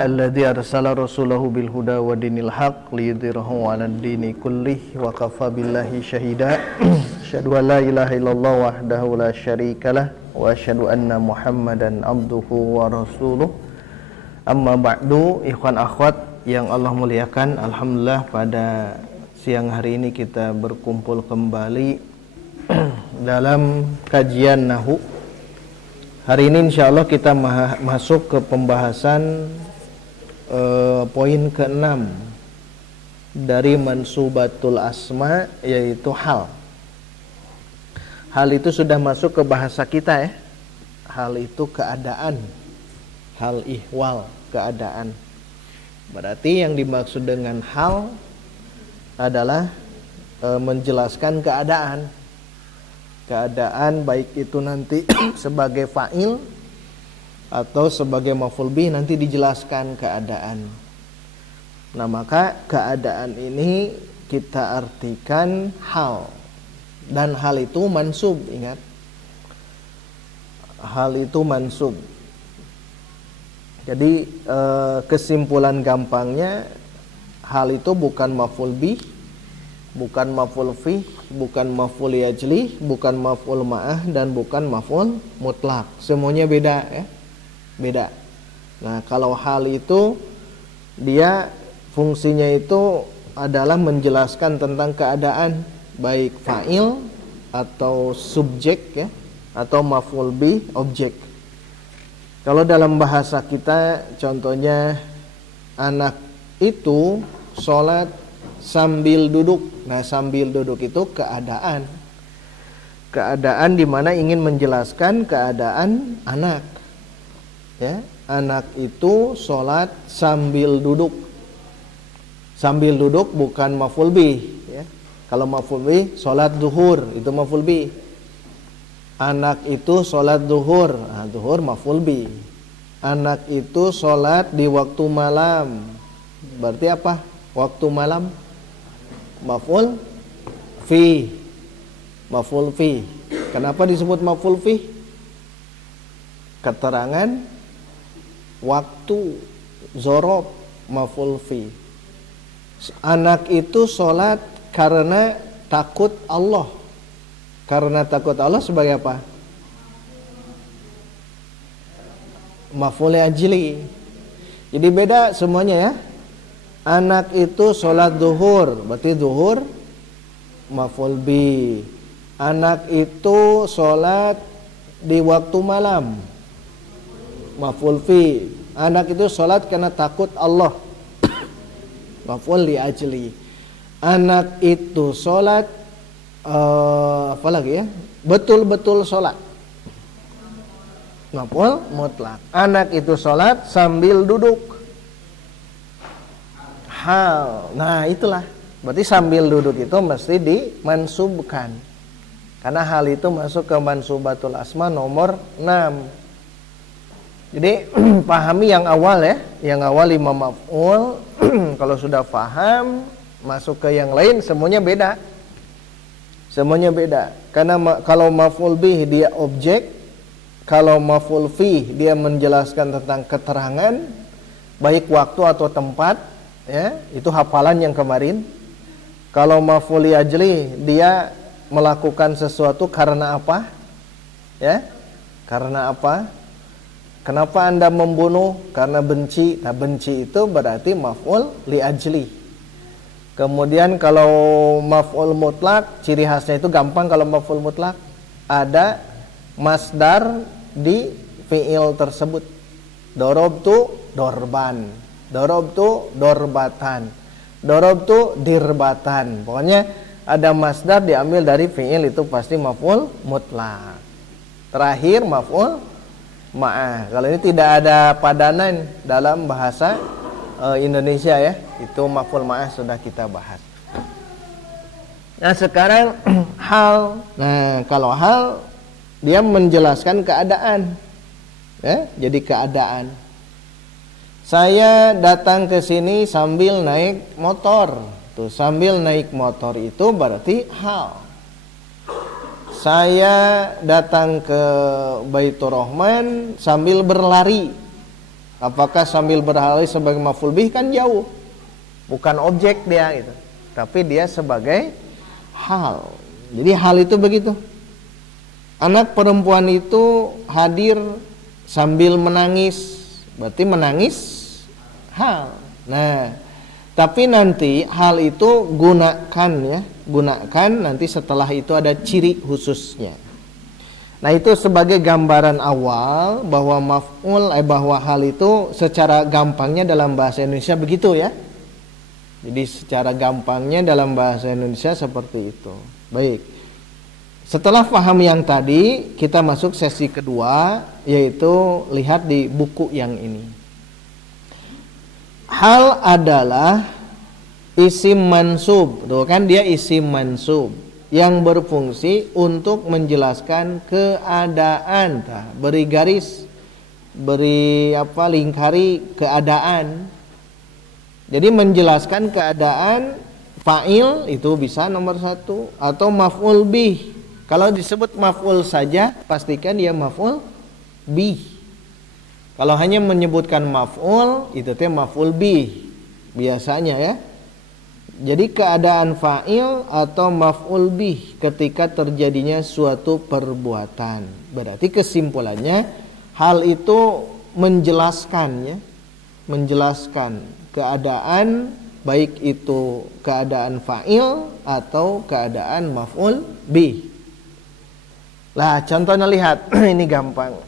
alladzi arsala rasulahu bil huda wa dinil haq liyudhhirahu 'alad dini kullih wa kafa billahi syahida. Asyhadu an la ilaha illallah wahdahu la syarikalah wa asyhadu anna Muhammadan abduhu wa rasuluh. Amma ba'du, ikhwan akhwat yang Allah muliakan, alhamdulillah pada siang hari ini kita berkumpul kembali dalam kajian Nahwu. Hari ini insya Allah kita masuk ke pembahasan poin ke-6 dari mansubatul asma, yaitu hal. Hal itu sudah masuk ke bahasa kita ya. Hal itu keadaan. Hal ihwal, keadaan. Berarti yang dimaksud dengan hal adalah menjelaskan keadaan. Keadaan baik itu nanti sebagai fa'il atau sebagai maf'ul bih, nanti dijelaskan keadaan. Nah, maka keadaan ini kita artikan hal. Dan hal itu mansub, ingat. Hal itu mansub. Jadi kesimpulan gampangnya, hal itu bukan maf'ul bih, bukan maf'ul fih, bukan maf'ul yajlih, bukan maf'ul ma'ah, dan bukan maf'ul mutlak. Semuanya beda ya. Beda. Nah, kalau hal itu dia fungsinya itu adalah menjelaskan tentang keadaan, baik fa'il atau subjek ya, atau maf'ul bih, objek. Kalau dalam bahasa kita contohnya anak itu sholat sambil duduk. Nah, sambil duduk itu keadaan. Keadaan di mana ingin menjelaskan keadaan anak. Ya, anak itu sholat sambil duduk. Sambil duduk bukan maf'ul bih ya. Kalau maf'ul bih sholat zuhur, itu maf'ul bih. Anak itu sholat zuhur, nah, zuhur maf'ul bih. Anak itu sholat di waktu malam. Berarti apa? Waktu malam maf'ul fi. Maf'ul fi. Kenapa disebut maf'ul fi? Keterangan waktu, zorob, maf'ul fi. Anak itu sholat karena takut Allah. Karena takut Allah sebagai apa? Maf'ul ajli. Jadi beda semuanya ya. Anak itu sholat zuhur, berarti zuhur maf'ul bi. Anak itu sholat di waktu malam, maf'ul fi. Anak itu sholat karena takut Allah, maf'ul li ajli. Anak itu sholat apa lagi ya? Betul-betul sholat, maf'ul mutlak. Anak itu sholat sambil duduk, hal. Nah, itulah. Berarti sambil duduk itu mesti dimansubkan. Karena hal itu masuk ke mansubatul asma nomor 6. Jadi pahami yang awal ya. Yang awal 5 maf'ul. Kalau sudah paham, masuk ke yang lain semuanya beda. Semuanya beda. Karena kalau maf'ul bih dia objek, kalau maf'ul fih dia menjelaskan tentang keterangan, baik waktu atau tempat. Ya, itu hafalan yang kemarin. Kalau maf'ul ajli dia melakukan sesuatu karena apa? Ya, karena apa? Kenapa Anda membunuh? Karena benci. Nah, benci itu berarti maf'ul li ajli. Kemudian kalau maf'ul mutlak, ciri khasnya itu gampang. Kalau maf'ul mutlak ada masdar di fi'il tersebut. Dorobtu dorban, dorobtu dorbatan, dorobtu dirbatan. Pokoknya ada masdar diambil dari fi'il, itu pasti maf'ul mutlak. Terakhir maf'ul ma'ah. Kalau ini tidak ada padanan dalam bahasa Indonesia ya, itu maf'ul ma'ah sudah kita bahas. Nah, sekarang hal. Nah, kalau hal dia menjelaskan keadaan. Ya, jadi keadaan. Saya datang ke sini sambil naik motor. Tuh, sambil naik motor itu berarti hal. Saya datang ke Baitur Rahman sambil berlari. Apakah sambil berhalih sebagai maf'ul bih? Kan jauh. Bukan objek dia gitu. Tapi dia sebagai hal. Jadi hal itu begitu. Anak perempuan itu hadir sambil menangis, berarti menangis hal. Nah, tapi nanti hal itu gunakan ya, gunakan nanti setelah itu ada ciri khususnya. Nah, itu sebagai gambaran awal bahwa maf'ul bahwa hal itu secara gampangnya dalam bahasa Indonesia begitu ya. Jadi secara gampangnya dalam bahasa Indonesia seperti itu. Baik. Setelah paham yang tadi, kita masuk sesi kedua, yaitu lihat di buku yang ini. Hal adalah isim mansub, tuh kan dia isim mansub yang berfungsi untuk menjelaskan keadaan, beri garis, beri lingkari keadaan. Jadi menjelaskan keadaan fa'il itu bisa nomor 1 atau maf'ul bih. Kalau disebut maf'ul saja, pastikan dia maf'ul bih. Kalau hanya menyebutkan maf'ul, itu teh maf'ul bih biasanya ya. Jadi keadaan fa'il atau maf'ul bih ketika terjadinya suatu perbuatan. Berarti kesimpulannya hal itu menjelaskan ya, menjelaskan keadaan, baik itu keadaan fa'il atau keadaan maf'ul bih. Lah contohnya lihat, ini gampang.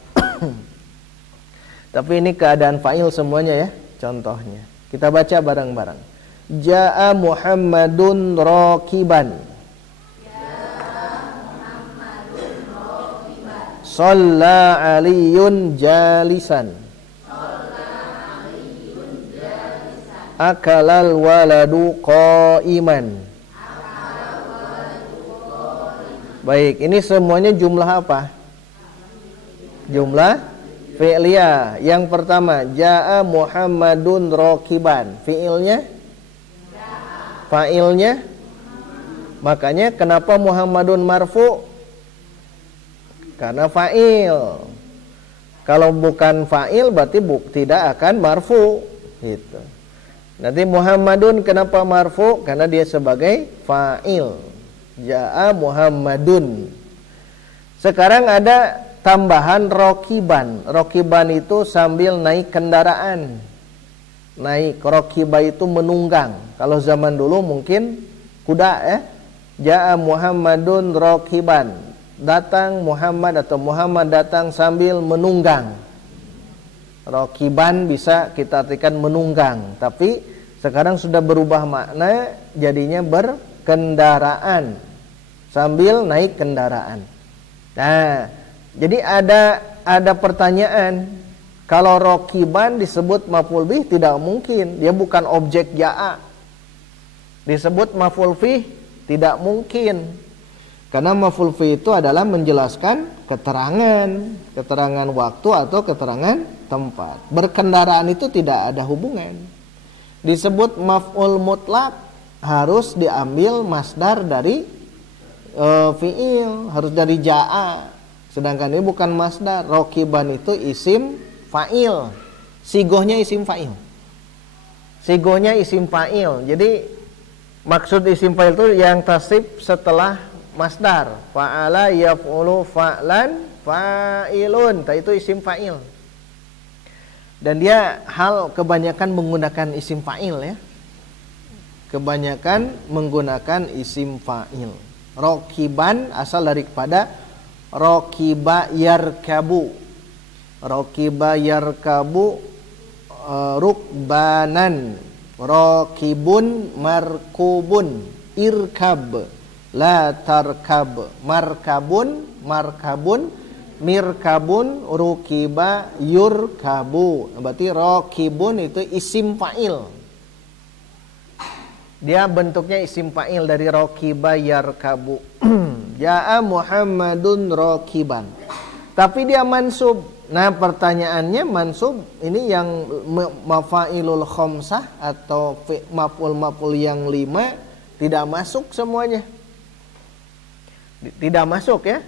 Tapi ini keadaan fa'il semuanya ya, contohnya. Kita baca bareng-bareng. Ja'a Muhammadun rakiban. Shalla Aliyun jalisan. Akalal waladu qa'iman. Baik, ini semuanya jumlah apa? Jumlah fi'liyah. Yang pertama, ja'a Muhammadun rakiban. Fi'ilnya? Fa'ilnya? Makanya kenapa Muhammadun marfu? Karena fa'il. Kalau bukan fa'il berarti tidak akan marfu gitu. Nanti Muhammadun kenapa marfu? Karena dia sebagai fa'il. Ja'a Muhammadun. Sekarang ada tambahan rokiban. Rokiban itu sambil naik kendaraan. Naik, rokiba itu menunggang. Kalau zaman dulu mungkin kuda ya. Ja'a Muhammadun rokiban. Datang Muhammad atau Muhammad datang sambil menunggang. Rokiban bisa kita artikan menunggang. Tapi sekarang sudah berubah makna, jadinya berkendaraan, sambil naik kendaraan. Nah, jadi ada pertanyaan, kalau rokiban disebut maf'ul bih tidak mungkin, dia bukan objek ja'a. Disebut maf'ul bih tidak mungkin, karena maf'ul bih itu adalah menjelaskan keterangan waktu atau keterangan tempat. Berkendaraan itu tidak ada hubungan. Disebut maf'ul mutlak, harus diambil masdar dari fi'il, harus dari ja'a. Sedangkan ini bukan masdar. Rokiban itu isim fa'il. Sigohnya isim fa'il. Sigohnya isim fa'il. Jadi maksud isim fa'il itu yang tasrif setelah masdar. Fa'ala yaf'ulu fa'lan fa'ilun. Itu isim fa'il. Dan dia hal kebanyakan menggunakan isim fa'il ya. Kebanyakan menggunakan isim fa'il. Rokiban asal daripada rokiba yarkabu. Rokiba yarkabu rukbanan. Rokibun markubun. Irkab la tarkab. Markabun mirkabun rukiba yurkabu. Berarti rokibun itu isim fa'il. Dia bentuknya isim fa'il dari rokiba yarkabu. Ja'a Muhammadun rokiban. Tapi dia mansub. Nah pertanyaannya mansub ini yang mafa'ilul khamsah atau maf'ul yang 5 tidak masuk semuanya. Tidak masuk ya.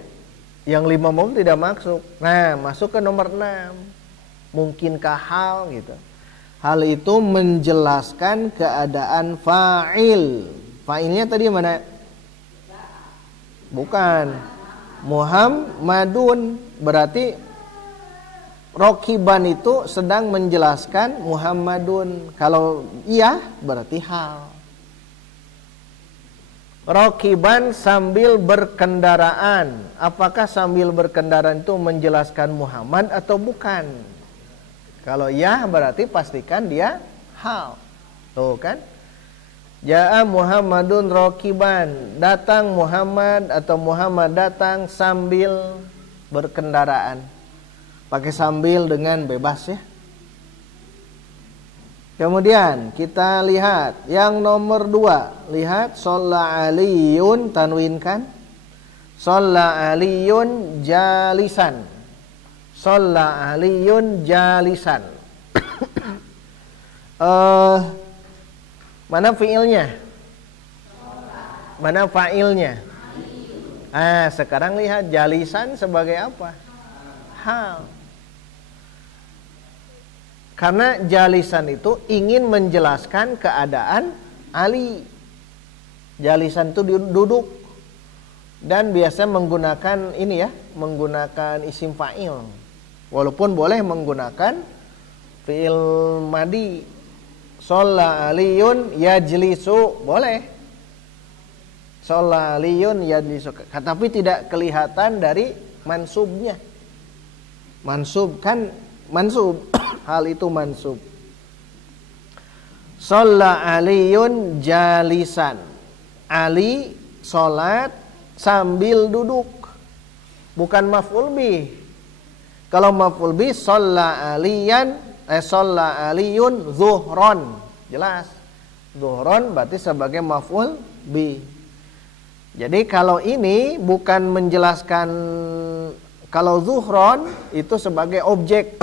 Yang 5 maf'ul tidak masuk. Nah masuk ke nomor 6. mungkinkah hal gitu. Hal itu menjelaskan keadaan fa'il. Fa'ilnya tadi mana? Bukan. Muhammadun, berarti rokiban itu sedang menjelaskan Muhammadun. Kalau iya berarti hal. Rokiban sambil berkendaraan. Apakah sambil berkendaraan itu menjelaskan Muhammad atau bukan? Kalau ya berarti pastikan dia hal. Tuh kan? Ja'a Muhammadun rokiban. Datang Muhammad atau Muhammad datang sambil berkendaraan. Pakai sambil dengan bebas ya. Kemudian kita lihat yang nomor 2. Lihat sholla aliyun, tanwinkan. Sholla aliyun jalisan. Sholla aliyun jalisan. Mana fiilnya? Mana fa'ilnya? Sekarang lihat jalisan sebagai apa? Hal. Karena jalisan itu ingin menjelaskan keadaan Ali. Jalisan itu duduk. Dan biasa menggunakan ini ya, menggunakan isim fa'il. Walaupun boleh menggunakan fi'il madi. Sholla aliyun yajlisu, boleh. Sholla aliyun yajlisu, tapi tidak kelihatan dari mansubnya. Mansub kan mansub. Hal itu mansub. Sholla aliyun jalisan. Ali sholat sambil duduk. Bukan maf'ul bih. Kalau maf'ul bih sholla aliyun zuhron. Jelas. Zuhron berarti sebagai maf'ul bih. Jadi kalau ini bukan menjelaskan, kalau zuhron itu sebagai objek.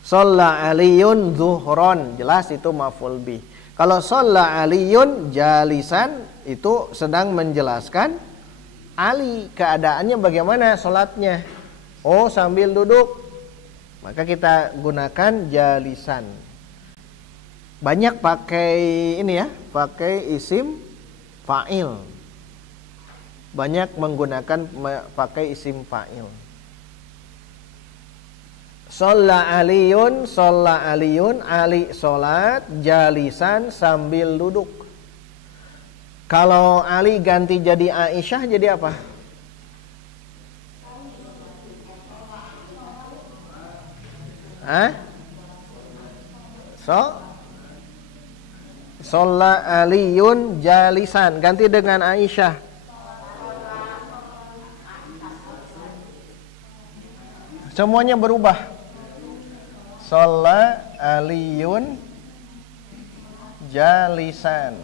Sholla aliyun zuhron, jelas itu maf'ul bih. Kalau sholla aliyun jalisan itu sedang menjelaskan Ali, keadaannya bagaimana sholatnya. Oh, sambil duduk. Maka kita gunakan jalisan. Banyak pakai ini ya, pakai isim fa'il. Banyak menggunakan pakai isim fa'il. Sholla aliyun, Ali sholat, jalisan sambil duduk. Kalau Ali ganti jadi Aisyah jadi apa? Sholla aliyun jalisan, ganti dengan Aisyah. Semuanya berubah. Sholla aliyun jalisan.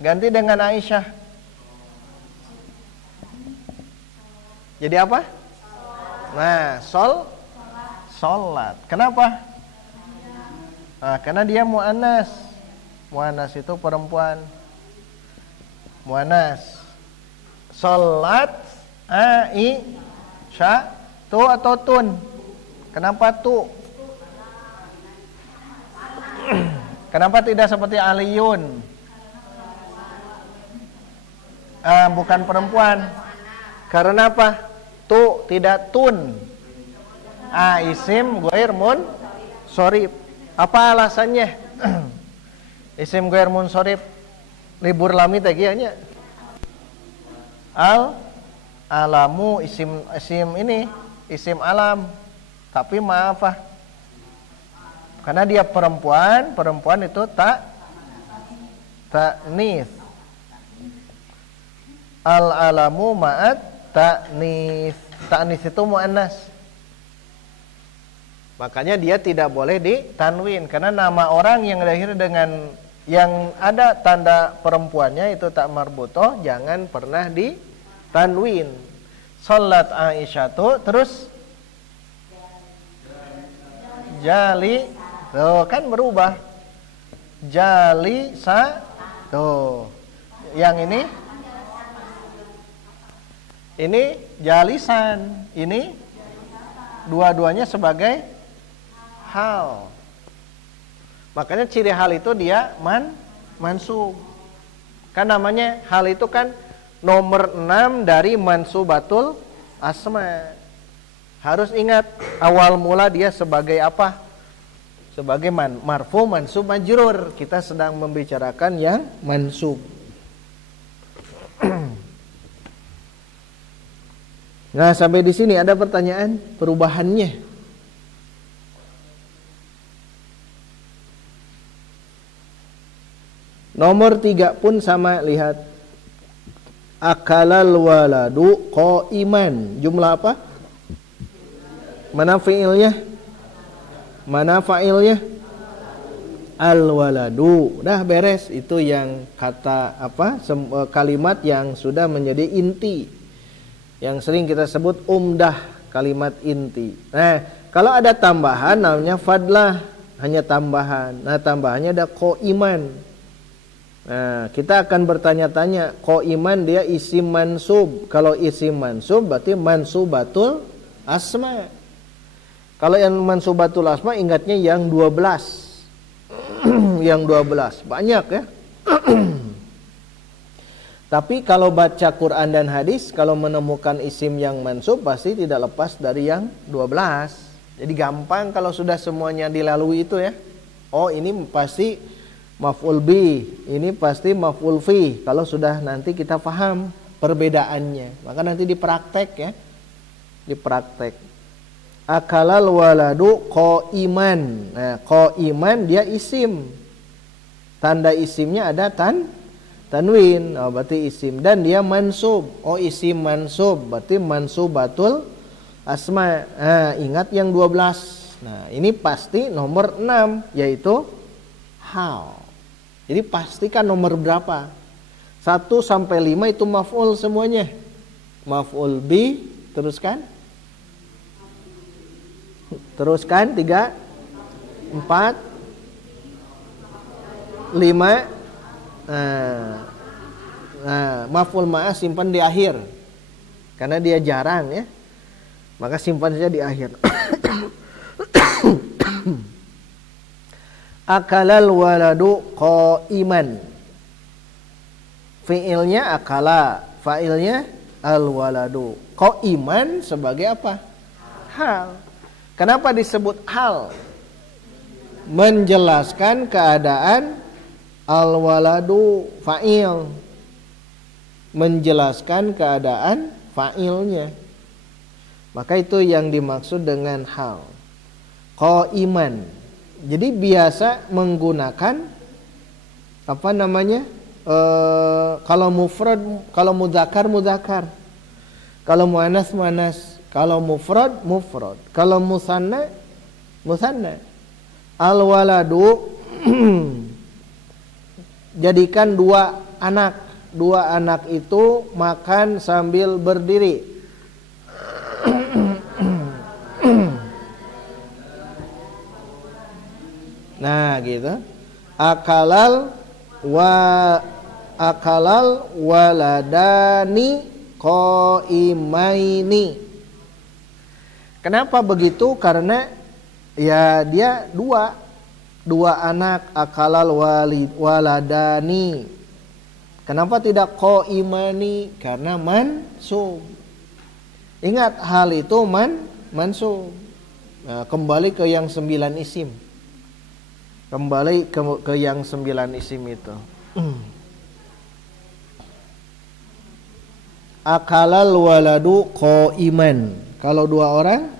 Ganti dengan Aisyah. Jadi apa? Nah, sholat. Kenapa? Karena dia mu'annas. Mu'annas itu perempuan. Mu'annas. Sholat Aisyah. Tu atau tun? Kenapa tu? Kenapa tidak seperti aliyun? Bukan perempuan. Karena apa? Tu tidak tun. Isim ghair munsorif. Apa alasannya? Isim ghair munsorif. Libur lami teh nya. Alamu isim ini, isim alam. Tapi maaf karena dia perempuan itu ta'nis. Al-alamu ma'at ta'nis. Ta'nis itu mu'annas. Makanya dia tidak boleh ditanwin. Karena nama orang yang lahir dengan yang ada tanda perempuannya itu tak marbutoh, jangan pernah ditanwin. Sholat Aisyatu, terus jali, tuh kan berubah. Jali tuh. Yang ini jalisan, ini dua-duanya sebagai hal. Makanya ciri hal itu dia mansub. Kan namanya hal itu kan nomor 6 dari mansubatul asma. Harus ingat awal mula dia sebagai apa? Sebagai marfu, mansub, majrur. Kita sedang membicarakan yang mansub. Nah, sampai di sini ada pertanyaan perubahannya. Nomor 3 pun sama, lihat. Akalal waladu qaiman. Jumlah apa? Mana fiilnya? Mana fa'ilnya? Al-waladu. Dah beres. Itu yang kata apa? Kalimat yang sudah menjadi inti. Yang sering kita sebut umdah, kalimat inti. Nah, kalau ada tambahan namanya fadlah, hanya tambahan. Nah, tambahannya ada qaiman. Nah, kita akan bertanya-tanya, qaiman dia isim mansub. Kalau isim mansub berarti mansubatul asma. Kalau yang mansubatul asma ingatnya yang 12. Yang 12 banyak ya. Tapi kalau baca Quran dan hadis, kalau menemukan isim yang mansub pasti tidak lepas dari yang 12. Jadi gampang kalau sudah semuanya dilalui itu ya. Oh, ini pasti maf'ul bi, ini pasti maf'ul fi. Kalau sudah nanti kita paham perbedaannya, maka nanti dipraktek ya. Dipraktek. Akalal waladu qaiman. Nah, qaiman dia isim. Tanda isimnya ada tanwin. Oh, berarti isim, dan dia mansub. Oh, isim mansub berarti mansubatul asma. Nah, ingat yang 12. Nah, ini pasti nomor 6 yaitu hal. Jadi pastikan nomor berapa. 1 sampai 5 itu maf'ul semuanya. Maf'ul bi, teruskan. Teruskan 3, 4, 5. Nah, maf'ul ma'ah simpan di akhir. Karena dia jarang ya. Maka simpan saja di akhir. Akalal waladu qaiman. Fiilnya akala, fa'ilnya al waladu. Qaiman sebagai apa? Hal. Kenapa disebut hal? Menjelaskan keadaan al waladu fa'il. Menjelaskan keadaan fa'ilnya. Maka itu yang dimaksud dengan hal. Qaiman. Jadi biasa menggunakan apa namanya? Kalau mufrad, kalau mudzakkar mudzakkar. Kalau muannas muannas, kalau mufrad mufrad, kalau musanna musanna. Al waladu jadikan 2 anak. 2 anak itu makan sambil berdiri. Nah, gitu. Akalal waladani qaimaini. Kenapa begitu? Karena ya dia 2 anak. Akalal waladani. Kenapa tidak qaimani? Karena mansub. Ingat, hal itu mansub. Nah, kembali ke yang 9 isim. Kembali ke yang 9 isim itu. Akalal waladu qaiman. Kalau 2 orang,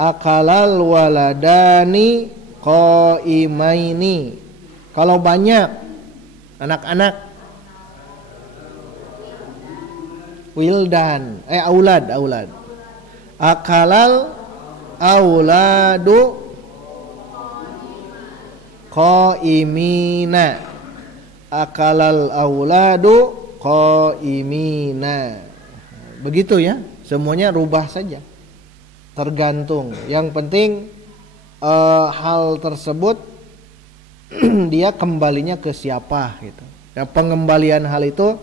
akalal waladani qaimaini. Kalau banyak anak-anak, wildan, aulad. Akalal auladu qaimina. Akalal auladu qaimina. Begitu ya. Semuanya rubah saja. Tergantung. Yang penting hal tersebut dia kembalinya ke siapa gitu. Ya, pengembalian hal itu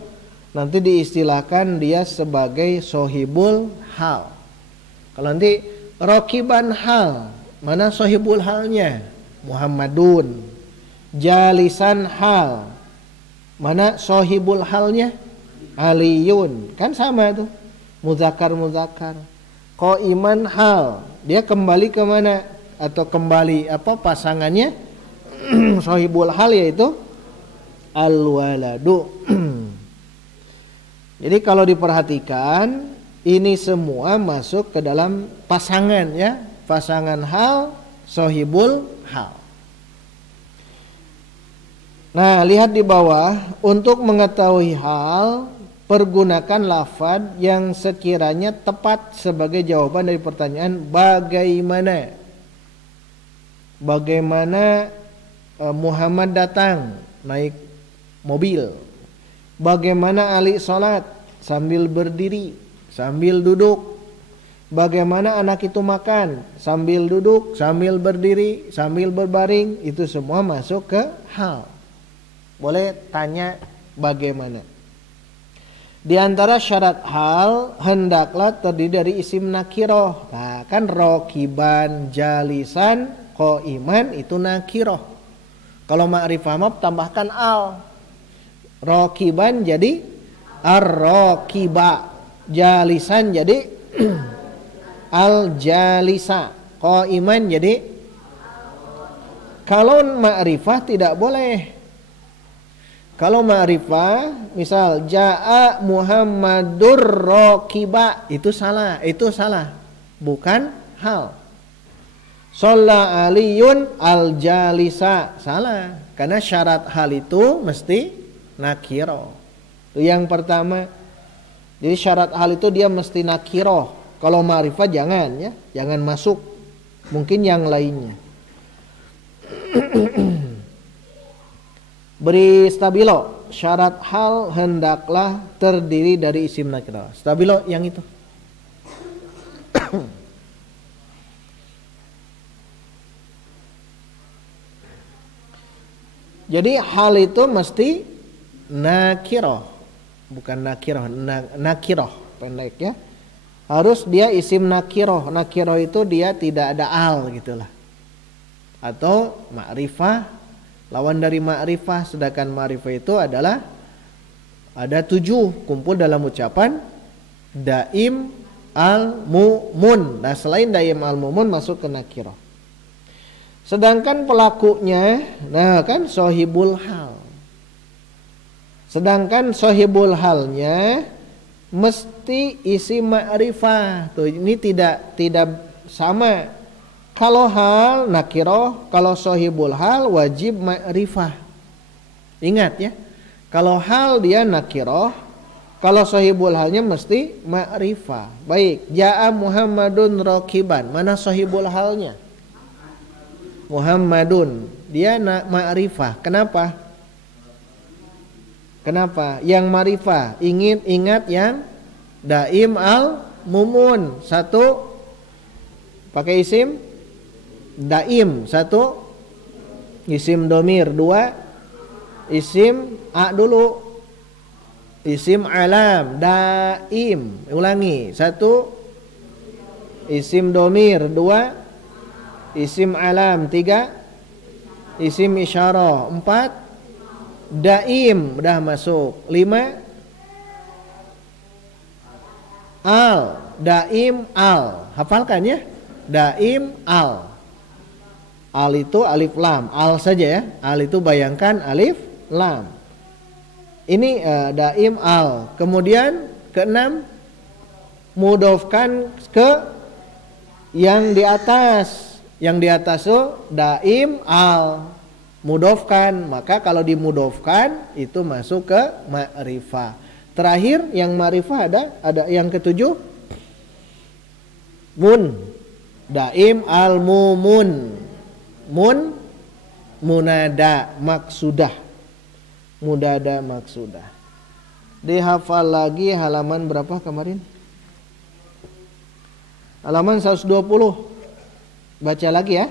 nanti diistilahkan dia sebagai sohibul hal. Kalau nanti rokiban hal, mana sohibul halnya? Muhammadun. Jalisan hal, mana sohibul halnya? Aliyun. Kan sama tuh. Muzakkar. Qaiman hal, dia kembali ke mana? Atau kembali apa pasangannya? Sohibul hal yaitu al-waladu. Jadi kalau diperhatikan, ini semua masuk ke dalam pasangan ya, pasangan hal, sohibul hal. Nah, lihat di bawah, untuk mengetahui hal, pergunakan lafaz yang sekiranya tepat sebagai jawaban dari pertanyaan bagaimana. Bagaimana Muhammad datang naik mobil? Bagaimana Ali sholat sambil berdiri, sambil duduk? Bagaimana anak itu makan sambil duduk, sambil berdiri, sambil berbaring? Itu semua masuk ke hal. Boleh tanya bagaimana. Di antara syarat hal, hendaklah terdiri dari isim nakiroh. Nah, kan rokiban, jalisan, qaiman itu nakiroh. Kalau ma'rifah mab tambahkan al. Rokiban jadi ar-rokiba. Jalisan jadi al-jalisa. Qaiman jadi. Kalau ma'rifah tidak boleh. Kalau ma'rifah, misal ja'a Muhammadur rokiba, itu salah, bukan hal. Sholla aliyun al-jalisa, salah, karena syarat hal itu mesti nakiro. Itu yang pertama. Jadi syarat hal itu dia mesti nakiro. Kalau ma'rifah jangan ya, jangan masuk. Mungkin yang lainnya. Beri stabilo, syarat hal hendaklah terdiri dari isim nakirah. Stabilo yang itu. Jadi hal itu mesti nakirah, bukan nakirah, nakirah pendek ya. Harus dia isim nakirah. Nakirah itu dia tidak ada al gitulah. Atau ma'rifah. Lawan dari ma'rifah, sedangkan ma'rifah itu adalah ada 7 kumpul dalam ucapan daim al-mumun. Nah, selain daim al-mumun masuk ke nakirah. Sedangkan pelakunya, nah kan sohibul hal. Sedangkan sohibul halnya mesti isi ma'rifah. Tuh, ini tidak sama. Kalau hal nakiroh, kalau sohibul hal wajib ma'rifah. Ingat ya, kalau hal dia nakiroh, kalau sohibul halnya mesti ma'rifah. Baik, ja'a Muhammadun rokiban, mana sohibul halnya? Muhammadun, dia ma'rifah. Kenapa? Yang ma'rifah, ingat yang daim al-mumun. 1 pakai isim daim, 1 isim domir, 2 isim a dulu, isim alam daim. Ulangi, 1 isim domir, 2 isim alam, 3 isim isyarah, 4 daim udah masuk, 5 al, daim al. Hafalkan ya, daim al. Al itu alif lam, al saja ya. Al itu bayangkan alif lam. Ini daim al. Kemudian ke-6 mudofkan ke yang di atas. Yang di atas itu daim al. Mudofkan, maka kalau dimudofkan itu masuk ke ma'rifah. Terakhir yang ma'rifah ada yang ke-7 mun, daim al mumun. Mun munada maksudah. Munada maksudah. Dihafal lagi halaman berapa kemarin? Halaman 120. Baca lagi ya.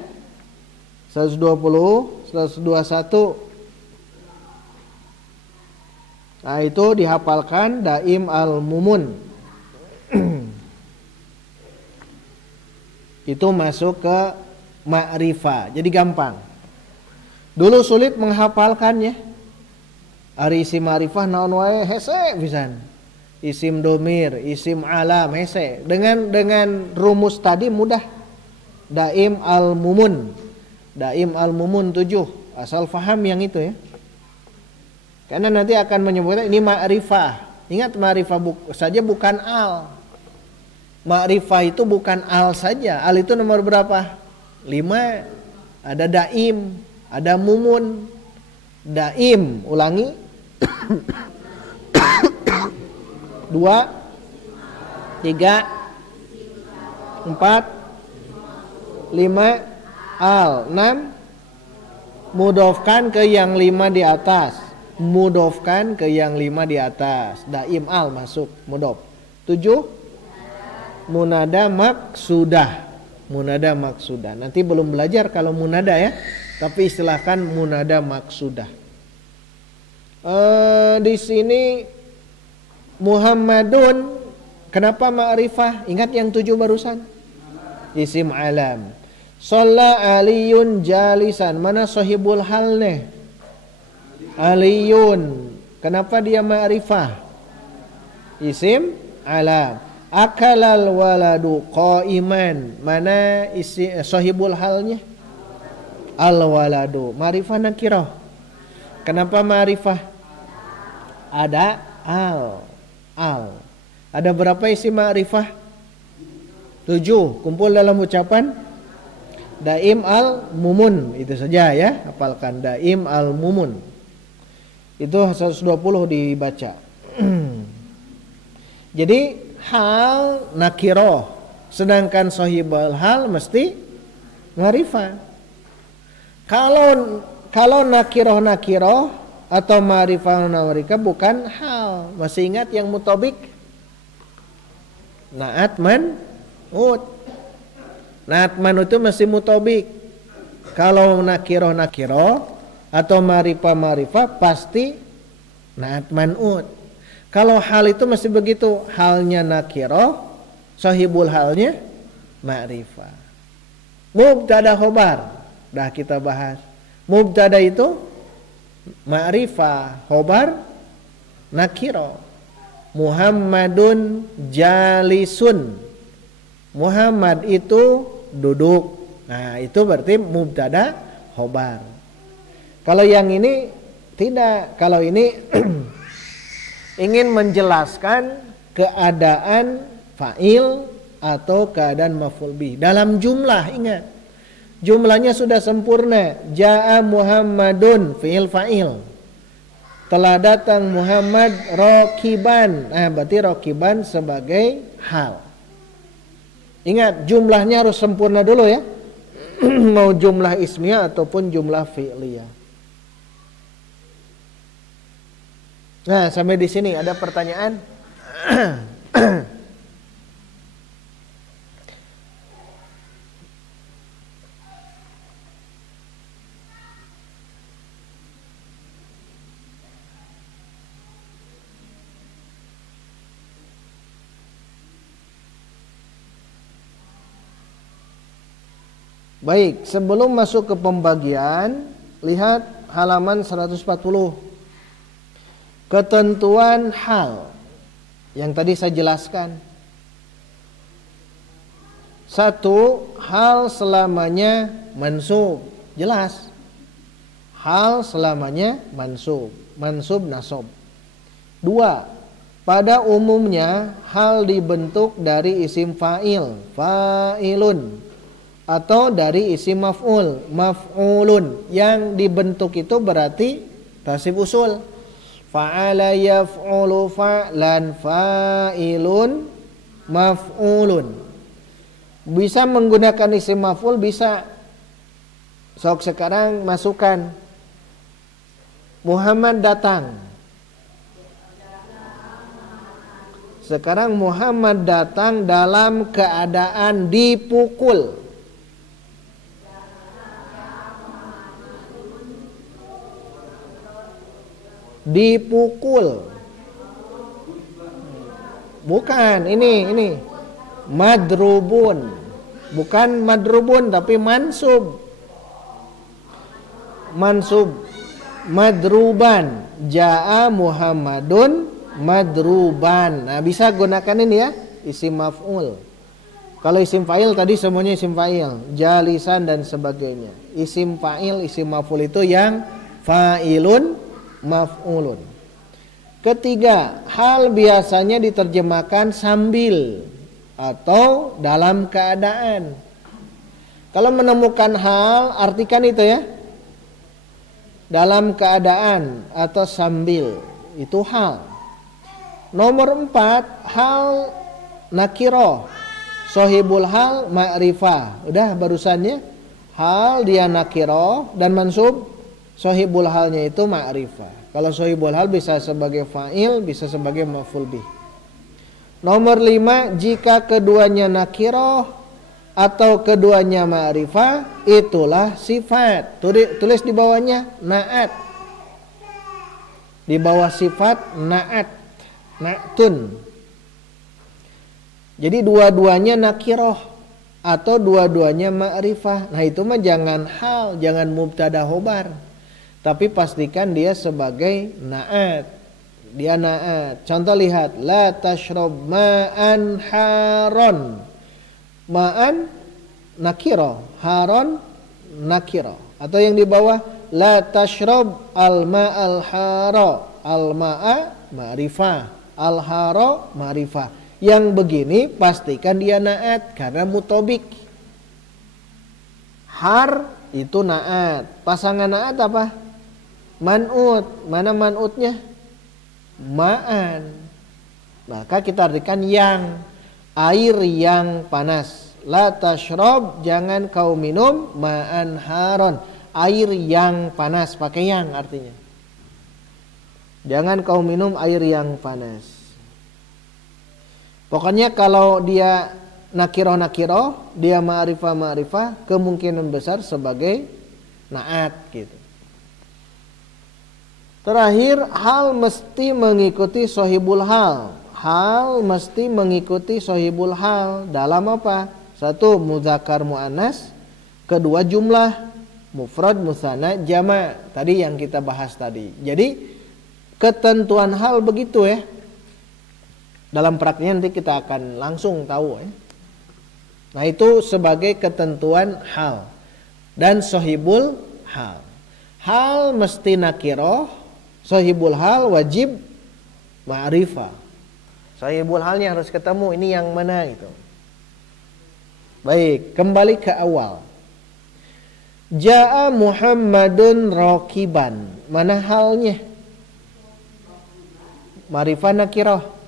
120, 121. Nah, itu dihafalkan daim al-mumun. Itu masuk ke ma'rifah. Jadi gampang. Dulu sulit menghafalkannya. Ari isim ma'rifah naon wae hese pisan. Isim domir, isim alam hese. Dengan rumus tadi mudah. Daim al-mumun. Daim al-mumun 7. Asal faham yang itu ya. Karena nanti akan menyebutkan ini ma'rifah. Ingat ma'rifah saja bukan al. Ma'rifah itu bukan al saja. Al itu nomor berapa? 5. Ada daim, ada mumun. Daim, ulangi. 2 3 4 5 al. 6 mudofkan ke yang 5 di atas. Mudofkan ke yang 5 di atas. Daim al masuk mudof. 7 munada maksudah. Munada maksudah. Nanti belum belajar kalau munada ya. Tapi istilahkan munada maksudah. Di sini Muhammadun, kenapa ma'rifah? Ingat yang 7 barusan. Isim alam. Shalla aliyun jalisan. Mana sahibul hal nih? Aliyun. Kenapa dia ma'rifah? Isim alam. Akalal waladu qaiman. Mana isi sahibul halnya? Al waladu. Ma'rifah nakirah. Kenapa ma'rifah? Ada al. Ada berapa isim ma'rifah? 7. Kumpul dalam ucapan daim al mumun. Itu saja ya. Hafalkan daim al mumun. Itu 120 dibaca. Jadi hal nakiroh, sedangkan sahibul hal mesti ma'rifah. Kalau nakiroh atau ma'rifah bukan hal. Masih ingat yang mutobik? Naat man'ut. Naat man'ut itu masih mutobik. Kalau nakiroh atau ma'rifah pasti naat man'ut. Kalau hal itu masih begitu, halnya nakiroh, sahibul halnya ma'rifah. Mubtada khobar, dah kita bahas. Mubtada itu ma'rifah, khobar nakiroh. Muhammadun jalisun. Muhammad itu duduk. Nah, itu berarti mubtada khobar. Kalau yang ini tidak. Kalau ini ingin menjelaskan keadaan fa'il atau keadaan maf'ul bih. Dalam jumlah, ingat. Jumlahnya sudah sempurna. Ja'a Muhammadun, fi'il fa'il. Telah datang Muhammad rokiban. Nah, berarti rokiban sebagai hal. Ingat, jumlahnya harus sempurna dulu ya. Mau jumlah ismiyah ataupun jumlah fi'liyah. Nah, sampai di sini ada pertanyaan? Baik, sebelum masuk ke pembagian, lihat halaman 140. Ketentuan hal yang tadi saya jelaskan. 1. Hal selamanya mansub. Jelas. Hal selamanya mansub. Mansub nasab. 2. Pada umumnya hal dibentuk dari isim fa'il, fa'ilun, atau dari isim maf'ul, maf'ulun. Yang dibentuk itu berarti tasib usul. Fa'ala yaf'ulu fa'lan, fa'ilun maf'ulun. Bisa menggunakan isim maf'ul, bisa. Sok sekarang masukkan Muhammad datang. Sekarang Muhammad datang dalam keadaan dipukul. Dipukul. Bukan, ini. Madrubun. Bukan madrubun tapi mansub. Madruban. Ja'a Muhammadun madruban. Nah, bisa gunakan ini ya, isim maf'ul. Kalau isim fa'il tadi semuanya isim fa'il, jalisan dan sebagainya. Isim fa'il, isim maf'ul itu yang fa'ilun, maf'ulun. Ketiga, hal biasanya diterjemahkan sambil atau dalam keadaan. Kalau menemukan hal, artikan itu ya. Dalam keadaan atau sambil, itu hal. Nomor 4, hal nakiroh. Sohibul hal ma'rifah. Udah barusannya. Hal dia nakiroh dan mansub. Sohibul halnya itu ma'rifah. Kalau sohibul hal bisa sebagai fa'il, bisa sebagai maf'ul bih. Nomor 5, jika keduanya nakiroh atau keduanya ma'rifah, itulah sifat. Tulis di bawahnya na'at. Di bawah sifat na'at. Na'tun. Jadi dua-duanya nakiroh atau dua-duanya ma'rifah. Nah itu mah jangan hal, jangan mubtada khobar. Tapi pastikan dia sebagai na'at. Dia na'at. Contoh lihat, la tashrab ma'an haron. Ma'an nakiroh, haron nakiroh. Atau yang di bawah, la tashrab al-ma'al haro. Al-ma'a ma'rifah, al-haro ma'rifah. Yang begini pastikan dia na'at karena mutobik. Har itu na'at. Pasangan na'at apa? Man'ut. Mana man'utnya? Ma'an. Maka kita artikan yang. Air yang panas. La tashrab, jangan kau minum ma'an haron. Air yang panas. Pakai yang artinya. Jangan kau minum air yang panas. Pokoknya kalau dia nakiroh, dia ma'rifah, kemungkinan besar sebagai na'at gitu. Terakhir, hal mesti mengikuti sohibul hal. Hal mesti mengikuti sohibul hal. Dalam apa? 1, muzakkar mu'annas. 2, jumlah. Mufrad, musanna, jama'. Tadi yang kita bahas tadi. Jadi, ketentuan hal begitu ya. Dalam praktiknya nanti kita akan langsung tahu ya. Nah itu sebagai ketentuan hal. Dan sohibul hal. Hal mesti nakiroh. Sohibul hal wajib ma'rifah. Sohibul halnya harus ketemu. Ini yang mana itu. Baik, kembali ke awal. Ja'a Muhammadun rokiban. Mana halnya? Ma'rifah nakiroh.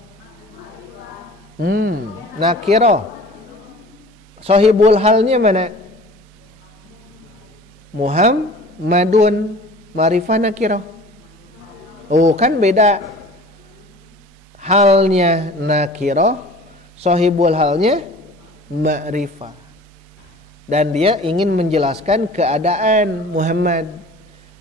Nakiroh. Sohibul halnya mana? Muhammadun. Ma'rifah nakiroh. Oh kan beda. Halnya nakiroh. Sohibul halnya ma'rifah. Dan dia ingin menjelaskan keadaan Muhammad.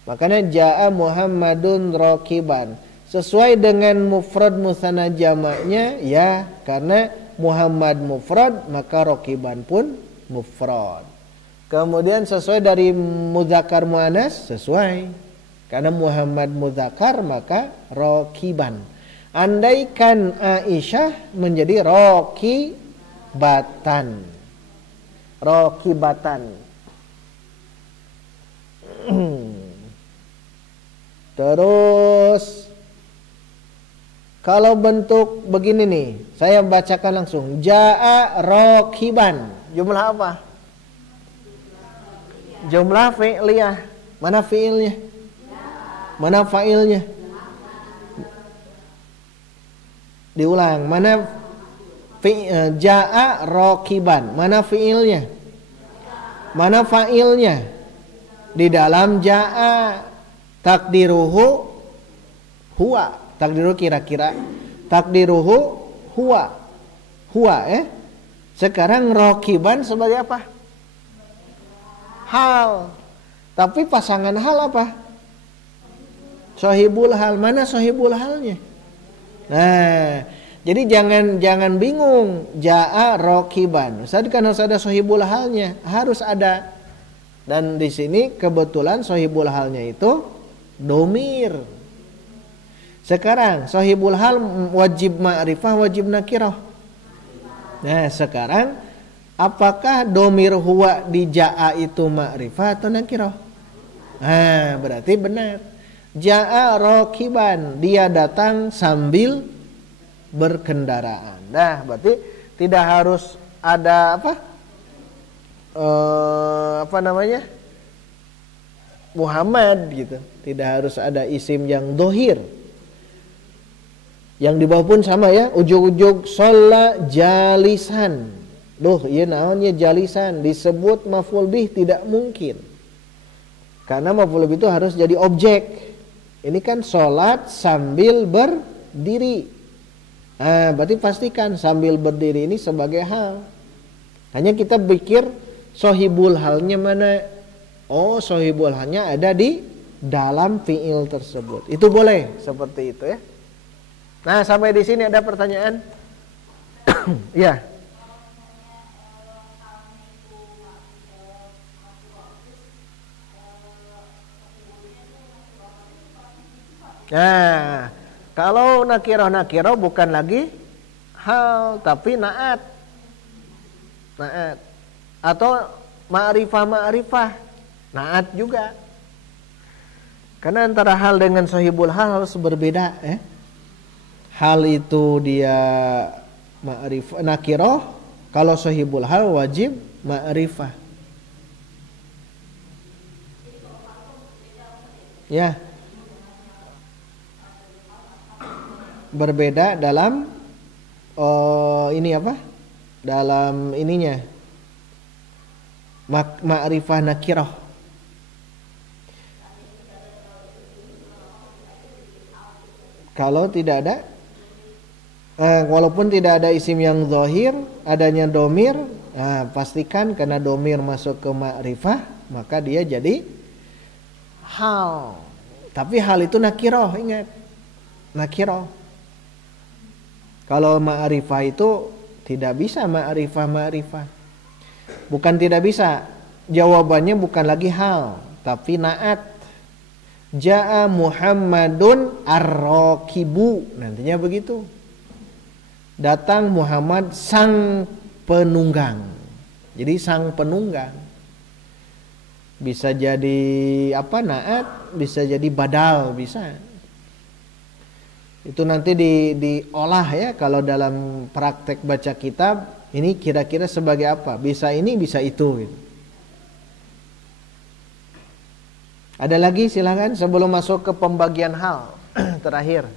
Makanya ja'a Muhammadun rokiban. Sesuai dengan mufrad musanna jamaknya ya, karena Muhammad mufrad maka rokiban pun mufrad. Kemudian sesuai dari muzakkar muannas sesuai, karena Muhammad muzakkar maka rokiban. Andaikan Aisyah menjadi rokibatan. Rokibatan. Terus kalau bentuk begini nih, saya bacakan langsung. Ja'a rokiban. Jumlah apa? Jumlah fi'liyah. Mana fi'ilnya? Mana fa'ilnya? Diulang. Mana ja'a rokiban? Mana fi'ilnya? Mana fa'ilnya? Di dalam ja'a. Takdiruhu huwa. Takdiruhu kira-kira. Takdiruhu huwa. Huwa Sekarang rokiban sebagai apa? Hal. Tapi pasangan hal apa? Sohibul hal. Mana sohibul halnya? Nah, Jadi jangan bingung. Ja'a rokiban. Saat kan harus ada sohibul halnya, harus ada. Dan di sini kebetulan sohibul halnya itu domir. Sekarang sohibul hal wajib ma'rifah, wajib nakirah. Nah sekarang apakah domir huwa di ja'a itu ma'rifah atau nakirah? Nah berarti benar. Ja'a rokiban, dia datang sambil berkendaraan. Nah berarti tidak harus ada Muhammad gitu. Tidak harus ada isim yang dohir. Yang di bawah pun sama ya, ujug-ujug sholla jalisan. Duh, iya naonnya jalisan disebut maf'ul bih tidak mungkin. Karena maf'ul bih itu harus jadi objek. Ini kan sholat sambil berdiri. Nah, berarti pastikan sambil berdiri ini sebagai hal. Hanya kita pikir sohibul halnya mana? Oh, sohibul halnya ada di dalam fiil tersebut. Itu boleh seperti itu ya. Nah, sampai di sini ada pertanyaan? Ya. Nah, kalau nakirah bukan lagi hal tapi naat. Naat. Atau ma'rifah. Naat juga. Karena antara hal dengan sohibul hal harus berbeda ya. Hal itu dia ma'rifah nakirah, kalau sohibul hal wajib ma'rifah. Ya. Berbeda dalam ini apa? Dalam ininya. Ma'rifah nakirah. Kalau tidak ada walaupun tidak ada isim yang zahir, adanya domir, pastikan karena domir masuk ke ma'rifah, maka dia jadi hal. Tapi hal itu nakirah, ingat. Nakirah. Kalau ma'rifah itu tidak bisa ma'rifah. Bukan tidak bisa. Jawabannya bukan lagi hal, tapi naat. Ja'a Muhammadun ar-rakibu. Nantinya begitu. Datang Muhammad sang penunggang. Jadi sang penunggang bisa jadi naat, bisa jadi badal, bisa. Itu nanti diolah ya kalau dalam praktek baca kitab ini kira-kira sebagai apa? Bisa ini, bisa itu gitu. Ada lagi silakan sebelum masuk ke pembagian hal terakhir.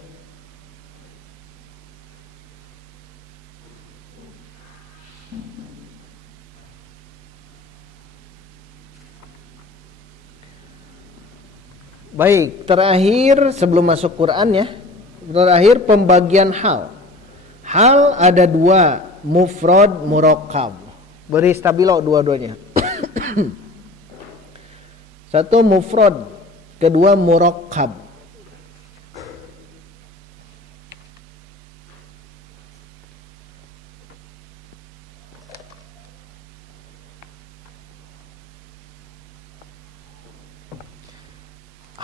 Baik, terakhir sebelum masuk Quran ya. Terakhir pembagian hal. Hal ada dua, mufrad, murakkab. Beri stabilo dua-duanya. Satu mufrad, kedua murakkab.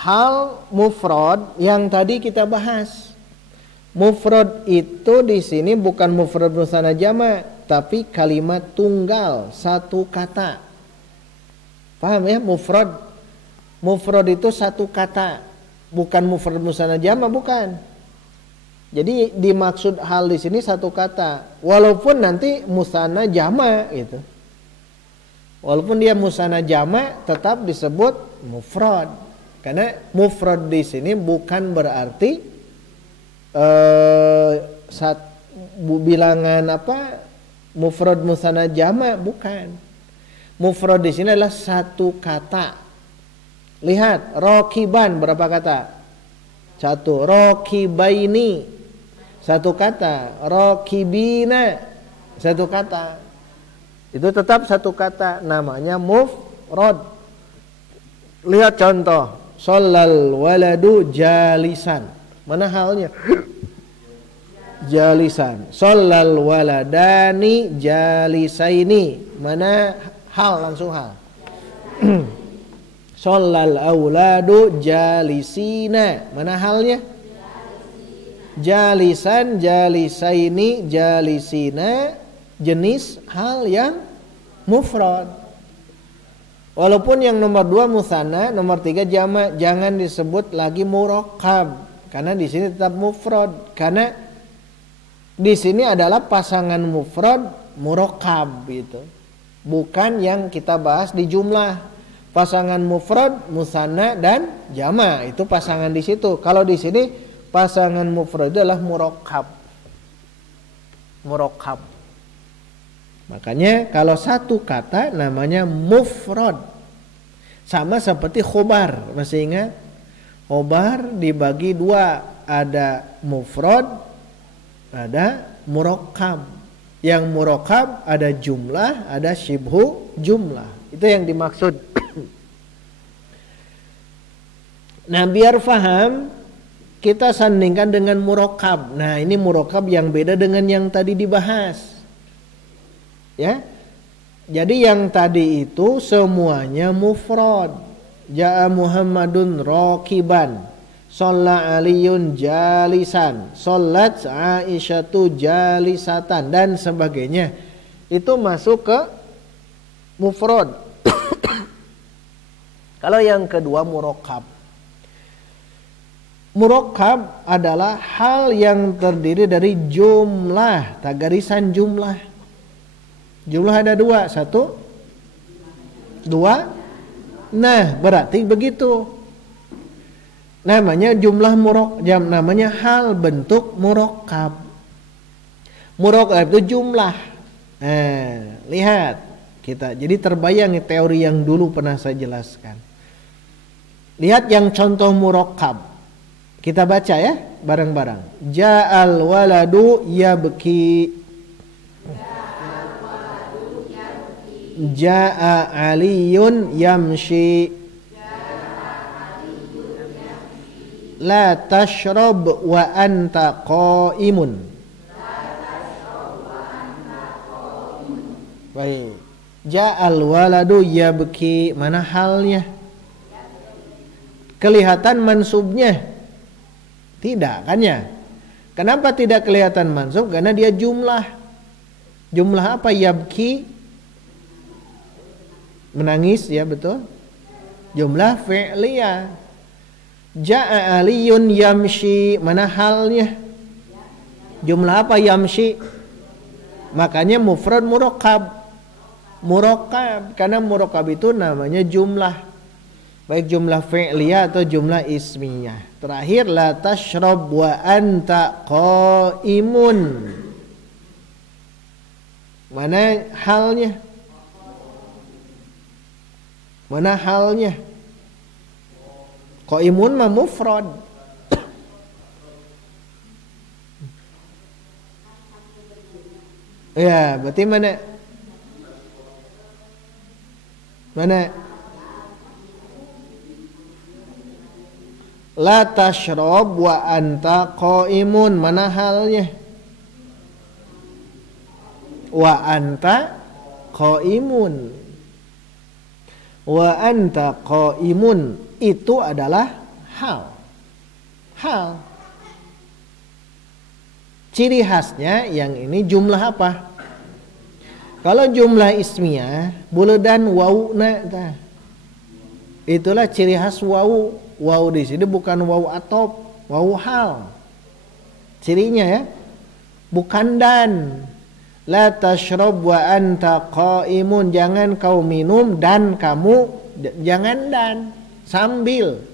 Hal mufrad yang tadi kita bahas. Mufrad itu di sini bukan mufrad musanna jama', tapi kalimat tunggal, satu kata. Paham ya? Mufrad itu satu kata, bukan mufrad musanna jama', bukan. Jadi dimaksud hal di sini satu kata, walaupun nanti musanna jama' gitu. Walaupun dia musanna jama' tetap disebut mufrad. Karena mufrad di sini bukan berarti bilangan mufrad musanna jama', bukan. Mufrad di sini adalah satu kata. Lihat, rokiban berapa kata? Satu. Rokibaini satu kata. Rokibina satu kata. Itu tetap satu kata, namanya mufrad. Lihat contoh. Shallal waladu jalisan. Mana halnya? jalisan. Shallal waladani jalisaini. Mana hal, langsung hal. Shallal auladu jalisina. Mana halnya? Jalisan, jalisaini, jalisina. Jenis hal yang mufrad. Walaupun yang nomor 2 musanna, nomor 3 jamak, jangan disebut lagi murakkab karena di sini tetap mufrad. Karena di sini adalah pasangan mufrad murakkab gitu. Bukan yang kita bahas di jumlah. Pasangan mufrad, musanna dan jamak itu pasangan di situ. Kalau di sini pasangan mufrad adalah murakkab. Murakkab. Makanya kalau satu kata namanya mufrad. Sama seperti khobar, masih ingat? Khobar dibagi 2, ada mufrad, ada murakkab. Yang murakkab ada jumlah, ada syibhu jumlah. Itu yang dimaksud. Nah, biar faham, kita sandingkan dengan murakkab. Nah, ini murakkab yang beda dengan yang tadi dibahas. Ya, jadi yang tadi itu semuanya mufrad. Ja'a Muhammadun rakiban, shalla Aliyun jalisan, shollat Aisyatu jalisatan dan sebagainya. Itu masuk ke mufrad. Kalau yang kedua murakkab. Murakkab adalah hal yang terdiri dari jumlah, garisan jumlah. Jumlah ada 2, 1, 2. Nah, berarti begitu. Namanya jumlah murakkab, namanya hal bentuk murakkab. Murakkab itu jumlah. Nah, lihat kita. Jadi terbayang nih teori yang dulu pernah saya jelaskan. Lihat yang contoh murakkab. Kita baca ya bareng-bareng. Ja'al waladu yabki. Ja'a Aliyun yamshi. La tashrab wa anta qaimun. Baik. Ja'al waladu yabki. Mana halnya? Kelihatan mansubnya? Tidak kan ya? Kenapa tidak kelihatan mansub? Karena dia jumlah. Jumlah apa? Yabki, menangis, ya betul. Jumlah fi'liyah. Ja'a Aliyun yamshi. Mana halnya? Jumlah apa yamshi? Makanya mufrad murakkab. Murakkab karena murakkab itu namanya jumlah. Baik jumlah fi'liyah atau jumlah ismiyah. Terakhir la tashrab wa anta qaimun. Mana halnya? Mana halnya? Qaimun mah mufrad. Ya, berarti mana? Mana? La tashrab wa anta qaimun. Mana halnya? Wa anta qaimun. Wa anta qaimun itu adalah hal. Hal. Ciri khasnya yang ini jumlah apa? Kalau jumlah ismiyah buledan wawna tah. Itulah ciri khas wawu. Wawu di sini bukan wawu atop, wawu hal. Cirinya ya, bukan dan. La tashrab wa anta qaimun, jangan kau minum dan kamu jangan dan, sambil.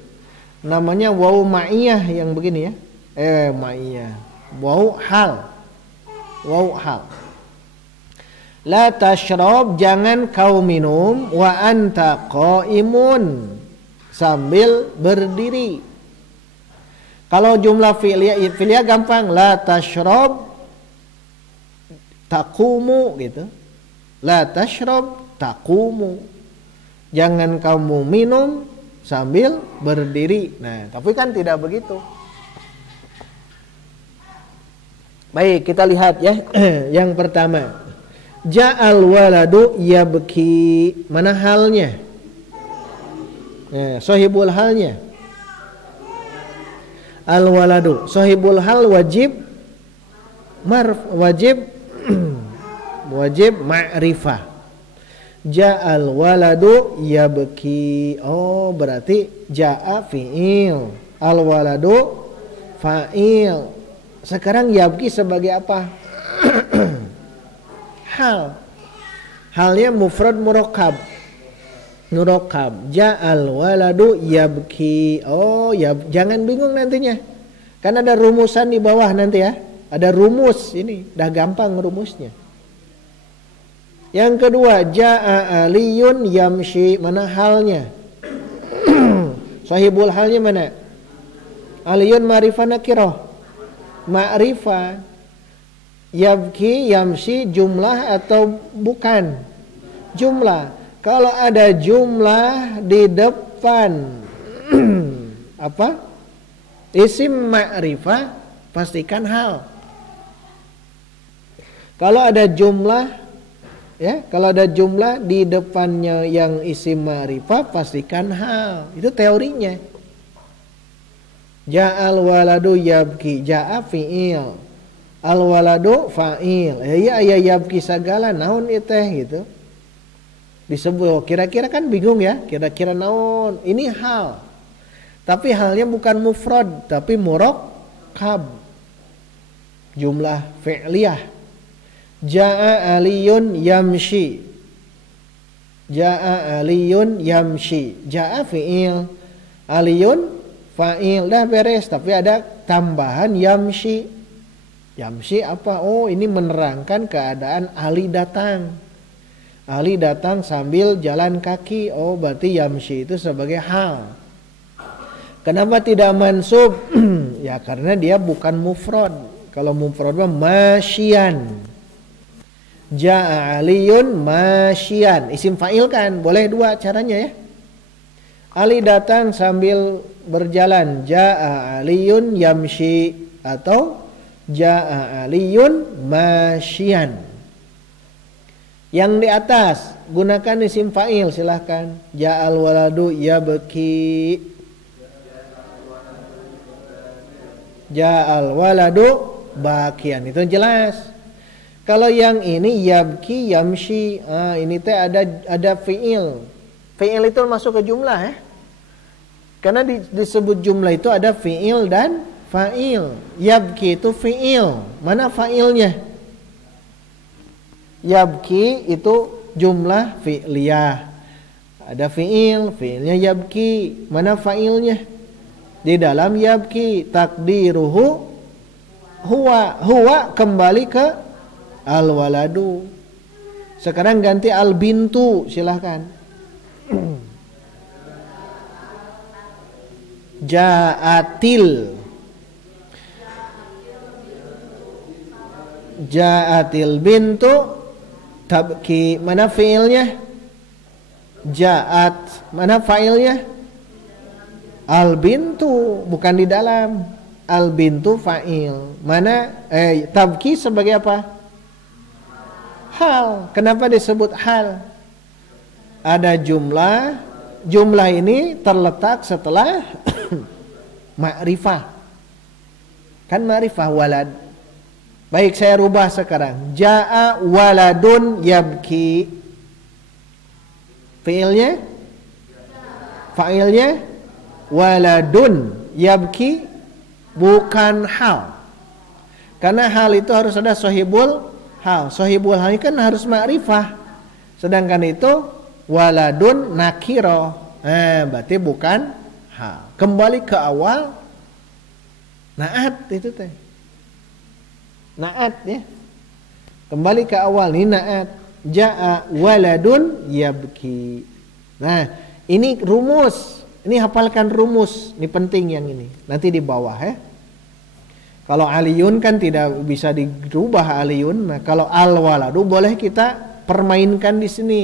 Namanya wawu ma'iyah yang begini ya. Ma'iyah. Wawu hal. Wawu hal. La tashrab, jangan kau minum, wa anta qaimun, sambil berdiri. Kalau jumlah fi'liyah gampang, la tashrab taqumu gitu. La tashrab taqumu, jangan kamu minum sambil berdiri. Nah, tapi kan tidak begitu. Baik, kita lihat ya. Yang pertama, ja'al waladu yabki. Mana halnya? Sohibul halnya. Al waladu. Sohibul hal wajib wajib ma'rifah. Ja'al waladu yabki. Oh, berarti ja'a fi'il, al waladu fa'il. Sekarang yabki sebagai apa? Hal. Halnya mufrad murakkab. Ja'al waladu yabki. Oh, jangan bingung nantinya. Kan ada rumusan di bawah nanti ya. Ada rumus ini, dah gampang rumusnya. Yang kedua, ja'a aliyun yamshi. Mana halnya? Sahibul halnya mana? Aliyun ma'rifah nakirah. Ma'rifah. Yabki yamshi jumlah atau bukan? Jumlah. Kalau ada jumlah di depan apa? Isim ma'rifah, pastikan hal. Kalau ada jumlah, ya, kalau ada jumlah di depannya yang isim ma'rifah, pastikan hal. Itu teorinya. Ja'al waladu yabki, ja'a fi'il, al waladu fa'il. Ya yabki segala naon iteh gitu. Disebut kira-kira kan bingung ya, kira-kira naon. Ini hal. Tapi halnya bukan mufrad, tapi murakkab. Jumlah fi'liyah. Ja'a aliyun yamshi. Ja'a aliyun yamshi. Ja'a fi'il, aliyun fa'il. Dah beres, tapi ada tambahan yamshi. Yamshi apa? Oh, ini menerangkan keadaan Ali datang. Ali datang sambil jalan kaki. Oh, berarti yamshi itu sebagai hal. Kenapa tidak mansub? Ya karena dia bukan mufrad. Kalau mufrad mah masyian. Ja'a aliyun masyian. Isim fa'il kan, boleh dua caranya ya. Ali datang sambil berjalan. Ja'a aliyun yamshi. Atau ja'a aliyun masyian. Yang di atas gunakan isim fa'il, silahkan. Ja'al waladu yabki. Ja'al waladu bakian. Itu jelas. Kalau yang ini yabki yamshi, ini teh ada fi'il. Fi'il itu masuk ke jumlah ya. Karena disebut jumlah itu ada fi'il dan fa'il. Yabki itu fi'il. Mana fa'ilnya? Yabki itu jumlah fi'liyah. Ada fi'il, fi'ilnya yabki. Mana fa'ilnya? Di dalam yabki takdiruhu huwa. Huwa kembali ke al waladu. Sekarang ganti al bintu, silahkan. Ja'atil. Ja'atil bintu tabki. Mana fiilnya? Ja'at. Mana fa'ilnya? Al bintu, bukan di dalam. Al bintu fa'il. Mana tabki sebagai apa? Hal. Kenapa disebut hal? Ada jumlah. Jumlah ini terletak setelah ma'rifah. Kan ma'rifah walad. Baik, saya rubah sekarang. Ja'a waladun yabki. Fi'ilnya? Fa'ilnya? Waladun yabki. Bukan hal. Karena hal itu harus ada sohibul hal. Sohibul hal ini kan harus ma'rifah. Sedangkan itu waladun nakiro. Berarti bukan hal. Kembali ke awal. Naat itu teh. Naat ya. Kembali ke awal ini naat. Ja'a waladun yabki. Nah, ini rumus. Ini hafalkan rumus. Ini penting yang ini. Nanti di bawah ya. Kalau aliyun kan tidak bisa dirubah aliyun. Nah, kalau al waladu boleh kita permainkan di sini.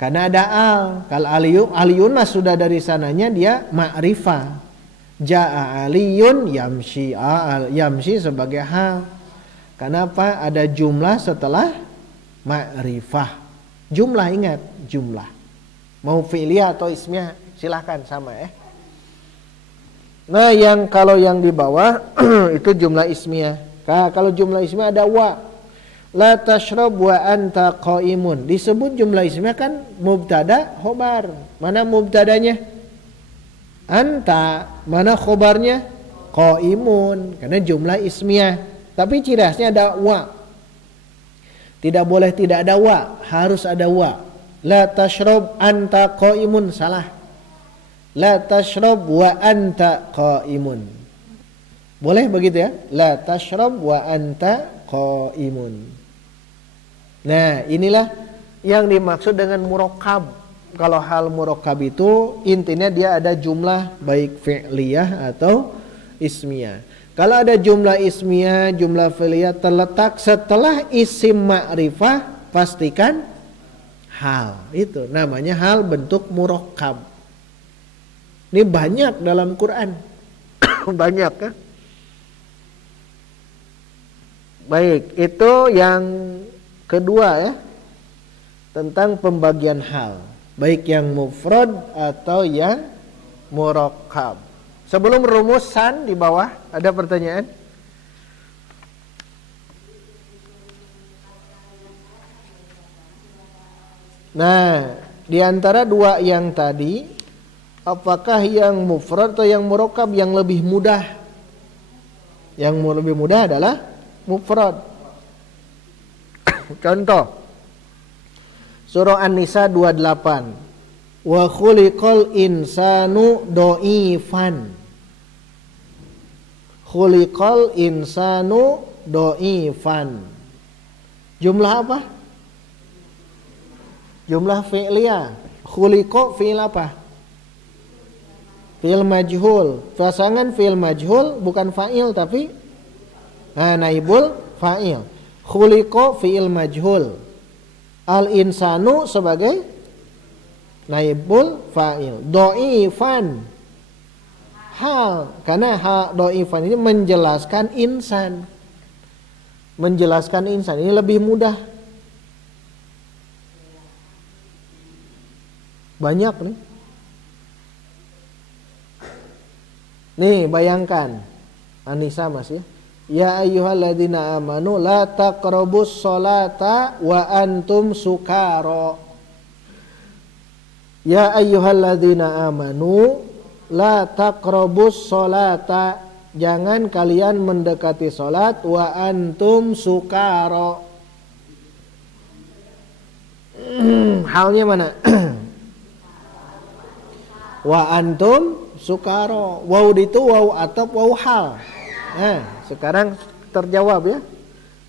Karena ada al. Kalau aliyun mah sudah dari sananya dia ma'rifah. Ja'a Aliyun yamshi, yamshi sebagai hal. Kenapa ada jumlah setelah ma'rifah? Jumlah, ingat jumlah. Mau fi'liyah atau ismiyah silahkan sama ya. Nah kalau yang di bawah itu jumlah ismiyah. Kalau jumlah ismiyah ada wa. La tashrab wa anta qaimun. Disebut jumlah ismiyah kan mubtada khobar. Mana mubtadanya? Anta. Mana khobarnya? Qaimun. Karena jumlah ismiyah. Tapi ciri khasnya ada wa. Tidak boleh tidak ada wa, harus ada wa. La tashrab anta qaimun, salah. La tashrab wa anta qaimun. Boleh begitu ya? La tashrab wa anta qaimun. Nah, inilah yang dimaksud dengan murakkab. Kalau hal murakkab itu intinya dia ada jumlah baik fi'liyah atau ismiyah. Kalau ada jumlah ismiyah, jumlah fi'liyah terletak setelah isim ma'rifah, pastikan hal. Itu namanya hal bentuk murakkab. Ini banyak dalam Quran. Banyak kan? Baik, itu yang kedua ya. Tentang pembagian hal. Baik yang mufrad atau yang murakkab. Sebelum rumusan di bawah ada pertanyaan? Nah, di antara dua yang tadi, apakah yang mufrad atau yang murakkab yang lebih mudah? Yang lebih mudah adalah mufrad. Contoh Surah An-Nisa 28. Wa khuliqal insanu do'ifan. Khuliqal insanu do'ifan. Jumlah apa? Jumlah fi'liyah. Khuliqa fi'il apa? Fi'il majhul. Pasangan fi'il majhul bukan fa'il tapi naibul fa'il. Khuliqa fi'il majhul. Al insanu sebagai naibul fa'il. Do'ifan hal, karena do'ifan ini menjelaskan insan. Menjelaskan insan ini lebih mudah. Banyak nih. Nih bayangkan An-Nisa Mas ya. Ya ayyuhalladzina amanu la taqrabus sholata wa antum sukara. Ya ayyuhalladzina amanu la taqrabus sholata, jangan kalian mendekati salat wa antum sukara. Halnya mana? Wa antum sukara. Waw itu waw atau waw hal. Nah, sekarang terjawab ya.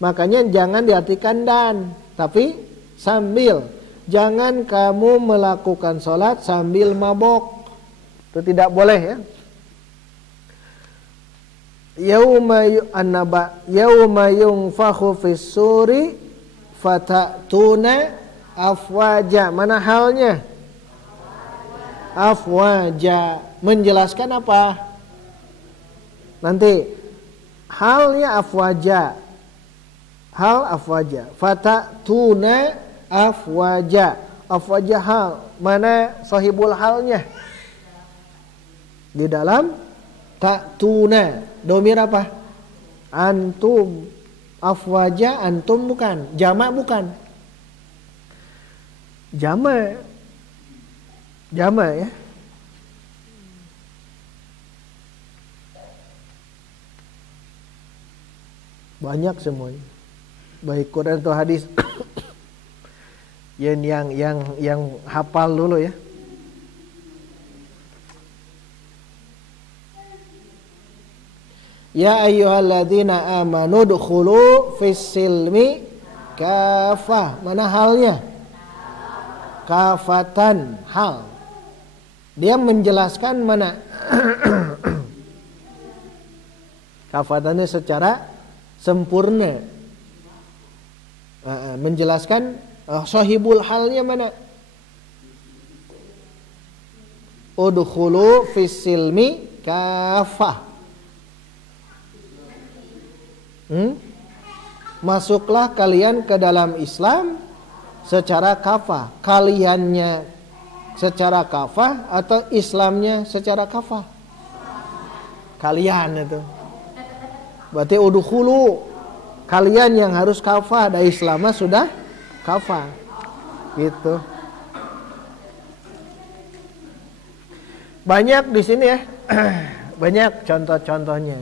Makanya jangan diartikan dan, tapi sambil. Jangan kamu melakukan salat sambil mabok. Itu tidak boleh ya. Yauma yunfakhu fis suri fatatuna afwaja. Mana halnya? Afwaja. Menjelaskan apa? Nanti halnya afwaja. Hal afwaja. Fatatuna afwaja. Afwaja hal. Mana sahibul halnya? Di dalam ta'tuna. Domir apa? Antum. Afwaja antum bukan. Jamak bukan. Jamak. Jamak ya. Banyak semuanya. Baik Quran atau hadis. yang hafal dulu ya. Ya ayyuhalladzina amanu dukhulu fis-silmi kafah. Mana halnya? Kafatan, hal. Dia menjelaskan mana? Kafatannya secara sempurna. Menjelaskan sahibul halnya mana? Udkhulu fis-silmi kafah. Masuklah kalian ke dalam Islam secara kafah. Kaliannya secara kafah atau Islamnya secara kafah? Kalian itu. Berarti udkhulu, kalian yang harus kafah, dan Islamnya sudah kafah. Gitu. Banyak di sini ya. Banyak contoh-contohnya.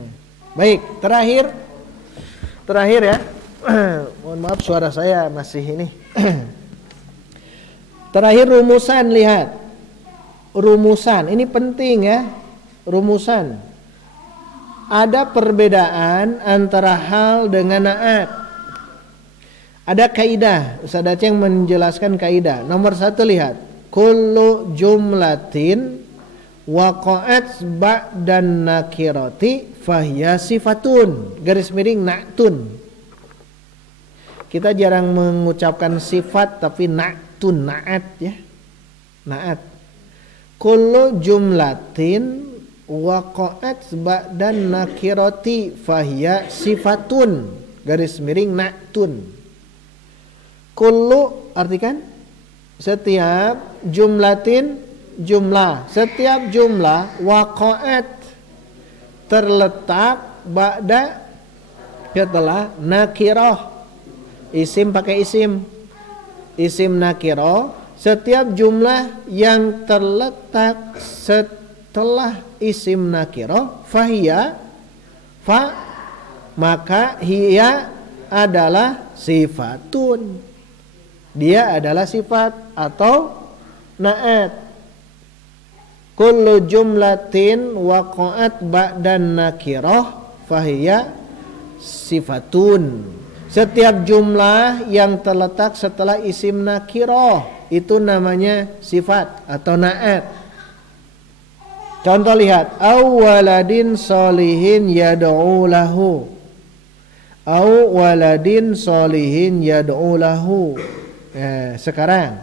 Baik, terakhir ya. Mohon maaf suara saya masih ini. Terakhir rumusan, lihat. Rumusan, ini penting ya. Rumusan. Ada perbedaan antara hal dengan naat. Ada kaidah. Ustaz Aceh menjelaskan kaidah. Nomor 1 lihat. Kullu jumlatin waqa'at ba'dan nakirati fahiya sifatun. Garis miring na'tun. Kita jarang mengucapkan sifat tapi na'tun, na'at ya. Na'at. Kullu jumlatin waqa'at ba'dan nakirati fahiya sifatun. Garis miring na'tun. Kullu artikan setiap jumlatin jumlah, setiap jumlah waqa'at terletak ba'da setelah nakirah. Isim pakai isim. Isim nakirah, setiap jumlah yang terletak setelah isim nakirah fahiya maka hiya adalah sifatun. Dia adalah sifat atau na'at. Kullu jumlatin waqa'at ba'dan nakirah fahiya sifatun. Setiap jumlah yang terletak setelah isim nakirah itu namanya sifat atau na'at. Contoh lihat, awwaladin solihin yad'u lahu. Awwaladin solihin yad'u lahu. Sekarang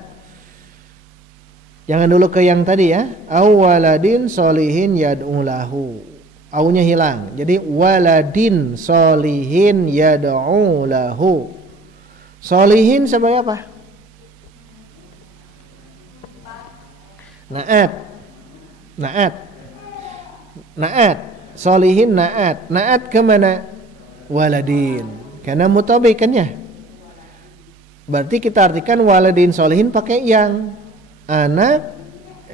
jangan dulu ke yang tadi ya. Awwaladin solihin yad'u lahu. Aunya hilang. Jadi waladin solihin yad'u lahu. Solihin sebagai apa? Na'at. Na'at. Na'at. Solihin na'at. Na'at kemana? Waladin. Karena mutabikannya. Berarti kita artikan waladin solihin pakai yang. Anak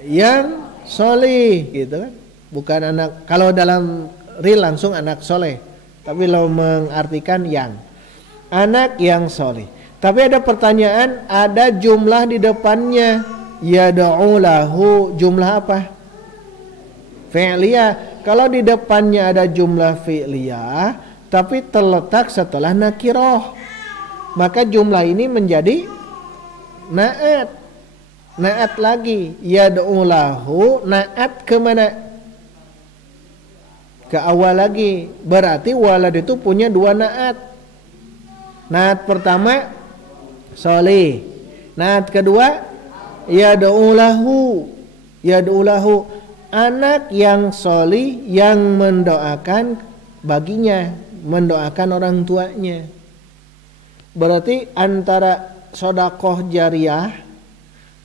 yang solih gitu kan. Bukan anak, kalau dalam real langsung anak soleh. Tapi lo mengartikan yang. Anak yang soleh. Tapi ada pertanyaan, ada jumlah di depannya. Yad'u lahu, jumlah apa? Fi'liyah. Kalau di depannya ada jumlah fi'liyah, tapi terletak setelah nakirah, maka jumlah ini menjadi na'at. Na'at lagi. Yad'u lahu, na'at kemana? Ke awal lagi. Berarti walad itu punya dua na'at. Na'at pertama solih. Na'at kedua yad'u lahu. Yad'u lahu, anak yang solih yang mendoakan baginya, mendoakan orang tuanya. Berarti antara sedekah jariyah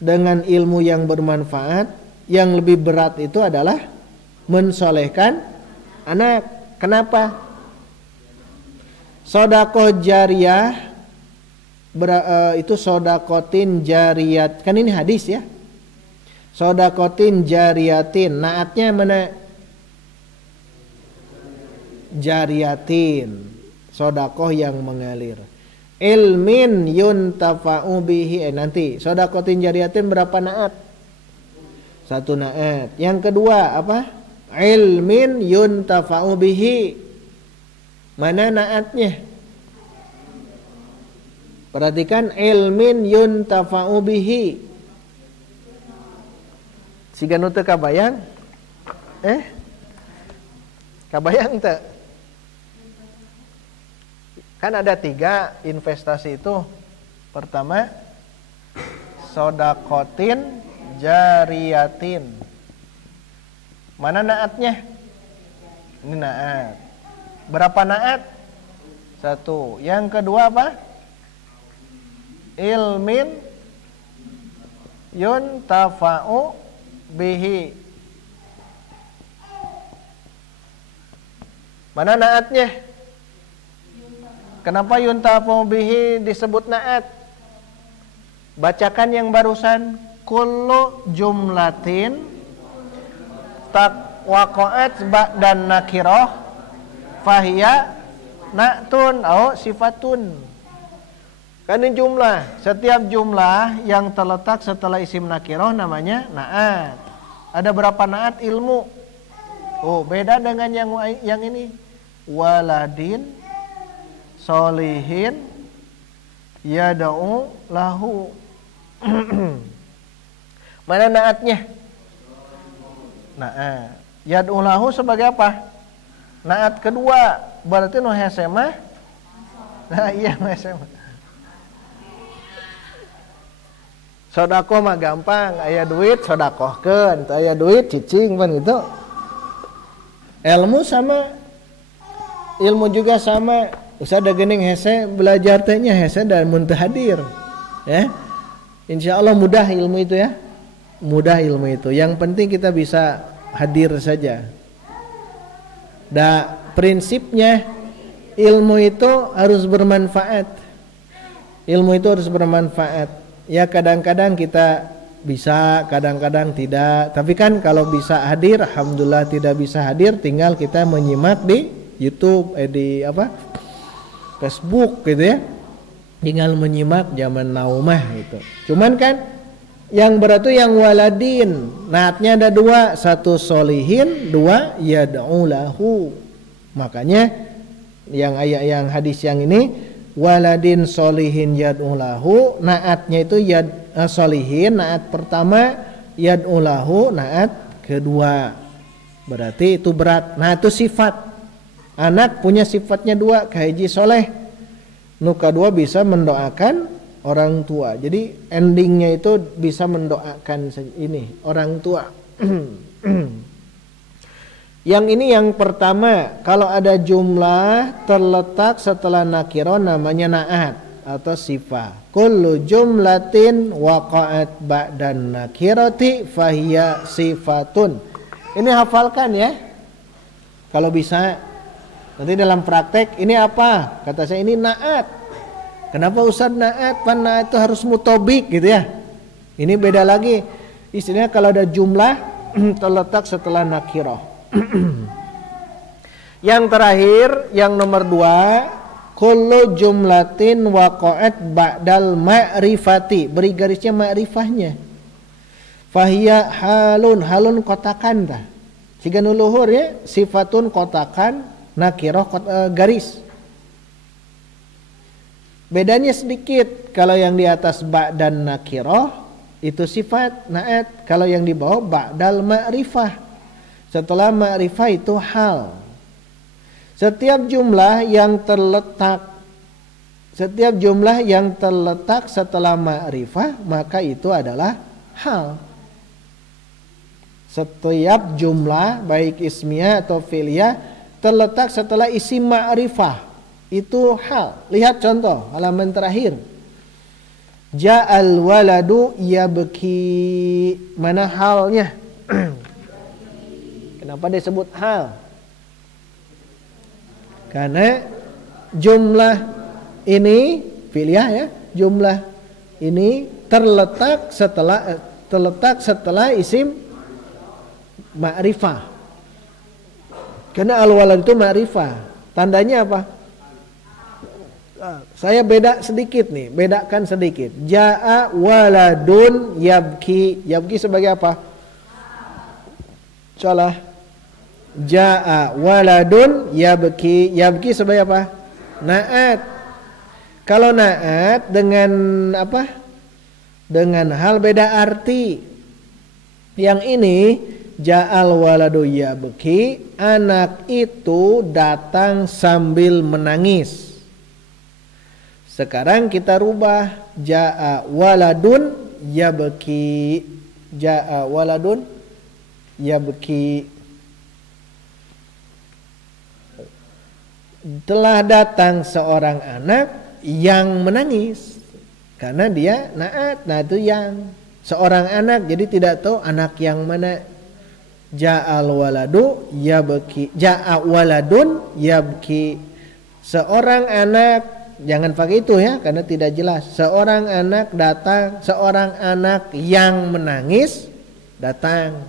dengan ilmu yang bermanfaat, yang lebih berat itu adalah mensolehkan anak. Kenapa? Sedekah jariyah itu sodakotin jariyat. Kan ini hadis ya. Sodakotin jariyatin. Naatnya mana? Jariyatin. Sodakoh yang mengalir. Ilmin yuntafa'u bihi. Nanti sodakotin jariyatin berapa naat? Satu naat. Yang kedua apa? Ilmin yuntafa'u bihi. Mana naatnya? Perhatikan, ilmin yuntafa'u bihi. Siga nu teu kabayang? Kabayang teu? Kan ada 3 investasi itu. Pertama, sodakotin jariyatin. Mana naatnya? Ini naat. Berapa naat? Satu. Yang kedua apa? Ilmin yuntafa'u bihi. Mana naatnya? Kenapa yuntafa'u bihi disebut naat? Bacakan yang barusan. Kullu jumlatin waqa'at ba'dan nakirah fahiya na'tun atau sifatun. Kan ini jumlah. Setiap jumlah yang terletak setelah isim nakirah namanya na'at. Ada berapa na'at? Ilmu. Oh, beda dengan yang ini. Waladin solihin yada'u lahu. Mana naatnya? Naat. Yad'u lahu sebagai apa? Naat kedua. Berarti nu hese mah. Nah, iya nu hese mah. Sodako mah gampang, aya duit sodakohkeun, teu aya duit cicing pan gitu. Ilmu sama. Ilmu juga sama. Usah da geuning hese belajar teh nya hese dan mun teu hadir. Ya. Insyaallah mudah ilmu itu ya. Mudah ilmu itu. Yang penting kita bisa hadir saja. Prinsipnya ilmu itu harus bermanfaat. Ilmu itu harus bermanfaat. Ya kadang-kadang kita bisa, kadang-kadang tidak. Tapi kan kalau bisa hadir, alhamdulillah. Tidak bisa hadir, tinggal kita menyimak di YouTube, di Facebook gitu ya. Tinggal menyimak zaman now mah gitu. Cuman kan yang berarti yang waladin, naatnya ada dua, satu solihin, dua yad'u lahu. Makanya yang ayat yang hadis yang ini waladin solihin yad'u lahu, naatnya itu solihin, naat pertama, yad'u lahu, naat kedua. Berarti itu berat. Nah itu sifat. Anak punya sifatnya dua, kahiji soleh. Nu kedua bisa mendoakan orang tua. Jadi endingnya itu bisa mendoakan ini orang tua. Yang ini yang pertama, kalau ada jumlah terletak setelah nakiro namanya naat atau sifat. Kullu jumlatin waqa'at ba'dan nakirati fahiya sifatun. Ini hafalkan ya. Kalau bisa nanti dalam praktek ini apa? Kata saya ini naat. Kenapa Ustaz naat? Pan naat itu harus mutobik gitu ya. Ini beda lagi. Istilahnya kalau ada jumlah terletak setelah nakirah. Yang terakhir, yang nomor 2, kullu jumlatin waqa'at ba'dal ma'rifati. Beri garisnya ma'rifahnya. Fahiya halun kotakan dah. Siga nu luhur ya, sifatun kotakan, nakirah garis. Bedanya sedikit. Kalau yang di atas ba' dan nakirah itu sifat naat. Kalau yang di bawah ba'dal ma'rifah. Setelah ma'rifah itu hal. Setiap jumlah yang terletak setelah ma'rifah maka itu adalah hal. Setiap jumlah baik ismiyah atau fi'liyah terletak setelah isim ma'rifah itu hal. Lihat contoh halaman terakhir. Ja'al waladu yabki. Mana halnya? Kenapa disebut hal? Karena jumlah ini fi'liyah ya, jumlah ini terletak setelah isim ma'rifah. Karena al-walad itu ma'rifah. Tandanya apa? Saya beda sedikit nih, bedakan sedikit. Ja'a waladun yabki. Yabki sebagai apa? Salah. Ja'a waladun yabki. Yabki sebagai apa? Naat. Kalau naat dengan apa? Dengan hal beda arti. Yang ini ja'al waladu yabki, anak itu datang sambil menangis. Sekarang kita rubah ja'a waladun yabki. Ja'a waladun yabki. telah datang seorang anak yang menangis karena dia naat. Nah itu yang seorang anak, jadi tidak tahu anak yang mana. Ja'al waladu yabki, ja'a waladun yabki, seorang anak, jangan pakai itu ya karena tidak jelas. Seorang anak datang, seorang anak yang menangis datang.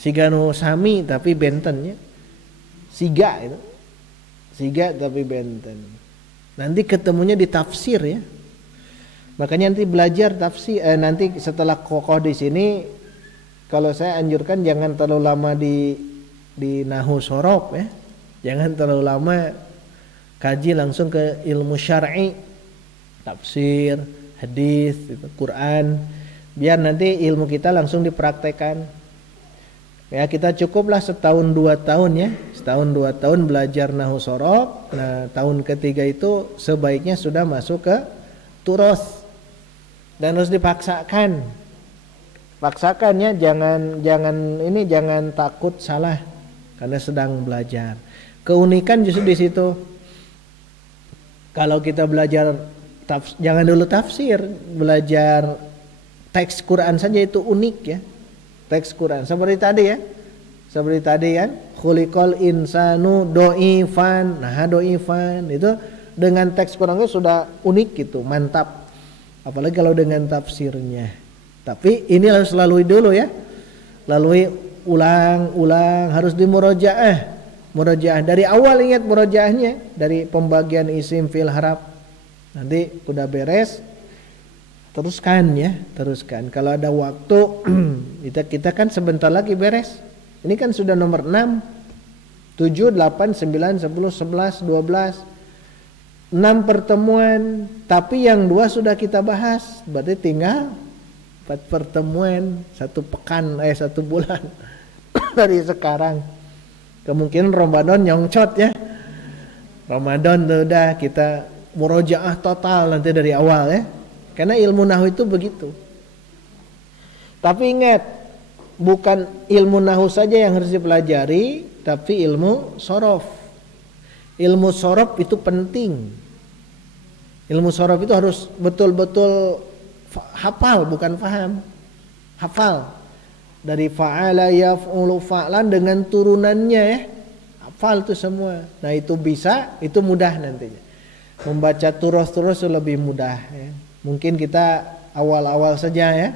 Siga nu sami tapi benten ya. Siga itu. Siga tapi benten. Nanti ketemunya di tafsir ya. Makanya nanti belajar tafsir nanti setelah kokoh di sini, kalau saya anjurkan jangan terlalu lama di nahu sorof ya. Jangan terlalu lama kaji, langsung ke ilmu syar'i, tafsir, hadis, Quran, biar nanti ilmu kita langsung dipraktekkan. Ya kita cukuplah setahun 2 tahun ya, setahun 2 tahun belajar nahu sorof. Nah tahun ketiga itu sebaiknya sudah masuk ke turos dan harus dipaksakan. Paksakannya jangan takut salah karena sedang belajar. Keunikan justru di situ. Kalau kita belajar jangan dulu tafsir, belajar teks Quran saja itu unik ya. Teks Quran seperti tadi ya. Seperti tadi kan, khuliqal insanu doifan. Nah, doifan itu dengan teks Quran itu sudah unik gitu, mantap. Apalagi kalau dengan tafsirnya. Tapi ini harus lalui dulu ya. Lalui ulang-ulang, harus dimurojaah. Murojaah dari awal, ingat murojaahnya dari pembagian isim fi'il harap. Nanti udah beres, teruskan ya, teruskan. Kalau ada waktu kita kan sebentar lagi beres. Ini kan sudah nomor 6, 7, 8, 9, 10, 11, 12. 6 pertemuan, tapi yang 2 sudah kita bahas. Berarti tinggal 4 pertemuan, 1 pekan, 1 bulan dari sekarang. Kemungkinan Ramadan nyongcot ya. Ramadan udah kita murojaah total nanti dari awal ya. Karena ilmu nahwu itu begitu. Tapi ingat, bukan ilmu nahwu saja yang harus dipelajari, tapi ilmu sorof. Ilmu sorof itu penting. Ilmu sorof itu harus betul-betul hafal, bukan paham. Hafal. Dari fa'ala yaf'ulu fa'lan dengan turunannya ya. Hafal itu semua. Nah itu bisa, itu mudah nantinya. Membaca turus-turus lebih mudah ya. Mungkin kita awal-awal saja ya.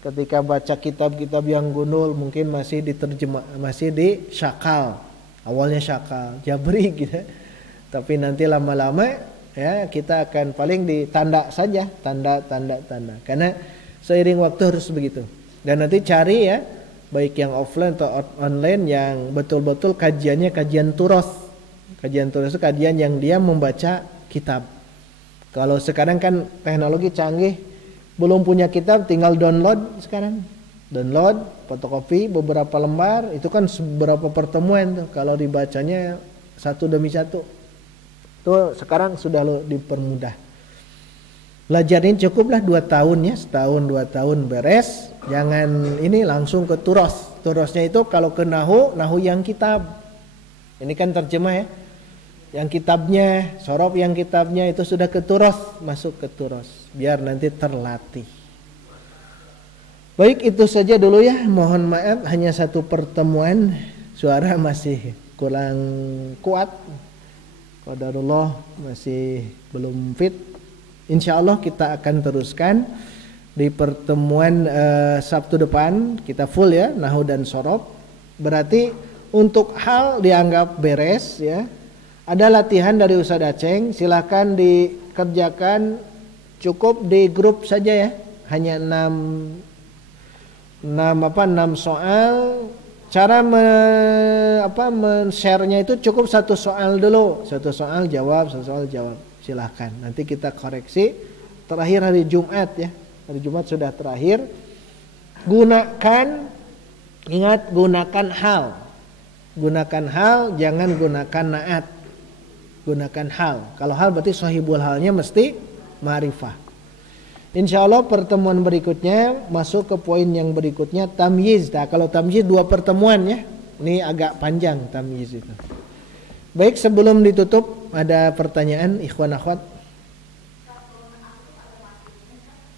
Ketika baca kitab-kitab yang gundul mungkin masih diterjemah, masih di syakal. Awalnya syakal, jabri gitu. Tapi nanti lama-lama ya kita akan paling ditanda saja, tanda. Karena seiring waktu harus begitu. Dan nanti cari ya, baik yang offline atau online yang betul-betul kajiannya kajian turos. Kajian turos itu kajian yang dia membaca kitab. Kalau sekarang kan teknologi canggih, belum punya kitab tinggal download sekarang. Download, fotokopi beberapa lembar, itu kan beberapa pertemuan tuh kalau dibacanya 1 demi 1. Tuh sekarang sudah lo dipermudah. Belajarin cukuplah 2 tahun ya, setahun 2 tahun beres. Jangan ini langsung ke turos. Turosnya itu kalau ke nahu yang kitab. Ini kan terjemah ya. Yang kitabnya, sorof yang kitabnya itu sudah ke turos, masuk ke turos. Biar nanti terlatih. Baik, itu saja dulu ya. Mohon maaf hanya 1 pertemuan. Suara masih kurang kuat. Qadarullah masih belum fit. Insya Allah kita akan teruskan di pertemuan Sabtu depan. Kita full ya nahwu dan sorof. Berarti untuk hal dianggap beres ya. Ada latihan dari Ustadz Aceng, silahkan dikerjakan, cukup di grup saja ya. Hanya 6 soal. Cara men-share-nya itu cukup 1 soal dulu. 1 soal jawab, 1 soal jawab. Silahkan, nanti kita koreksi. Terakhir hari Jumat ya. Hari Jumat sudah terakhir. Gunakan hal. Gunakan hal, jangan gunakan naat. Gunakan hal. Kalau hal berarti sahibul halnya mesti ma'rifah. Insya Allah pertemuan berikutnya masuk ke poin yang berikutnya, tamyiz. Nah, kalau tamyiz 2 pertemuan ya. Ini agak panjang tamyiz itu. Baik, sebelum ditutup ada pertanyaan ikhwan akhwat.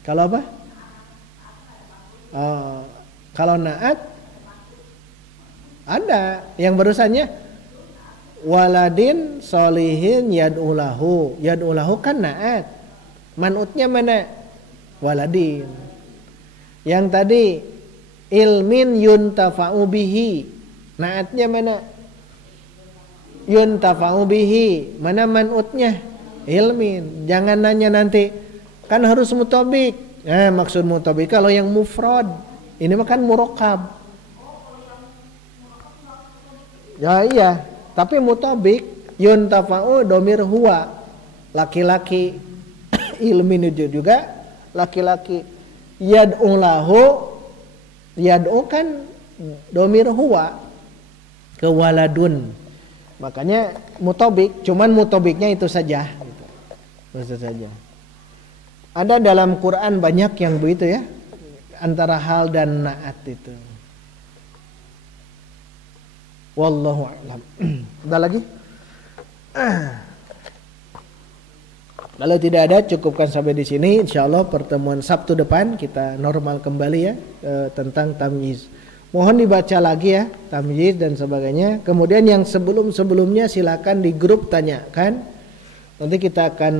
Kalau apa? Oh, kalau naat ada yang barusannya waladin solihin yad'ulahu. Yad'ulahu kan naat. Manutnya mana? Waladin. Yang tadi ilmin yuntafa'u bihi. Naatnya mana? Yuntafa'u bihi. Mana manutnya? Ilmin. Jangan nanya nanti kan harus mutabik. Nah, maksud mutabik kalau yang mufrad. Ini mah kan murakkab. Ya iya, tapi mutabik yuntafa'u domir huwa. Laki-laki. Ilmin juga laki-laki. Yad'u lahu, yad'u kan domir huwa ke waladun. Makanya mutabik, cuman mutabiknya itu saja gitu. Itu saja. Ada dalam Quran banyak yang begitu ya, antara hal dan naat itu. Wallahu a'lam. Ada lagi? Kalau tidak ada, cukupkan sampai di sini. Insyaallah pertemuan Sabtu depan kita normal kembali ya tentang tamyiz. Mohon dibaca lagi ya tamyiz dan sebagainya. Kemudian yang sebelum-sebelumnya silakan di grup tanyakan. Nanti kita akan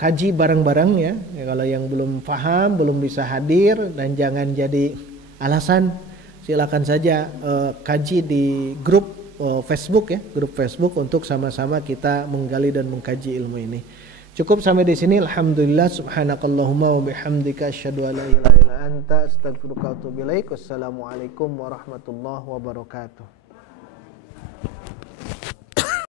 kaji bareng-bareng ya. Kalau yang belum paham, belum bisa hadir dan jangan jadi alasan, silakan saja kaji di grup Facebook ya, grup Facebook untuk sama-sama kita menggali dan mengkaji ilmu ini. Cukup sampai di sini. Alhamdulillah, subhanakallahumma wa bihamdika asyhadu an la ilaha illa anta astaghfiruka wa atubu ilaik. Wassalamualaikum warahmatullahi wabarakatuh.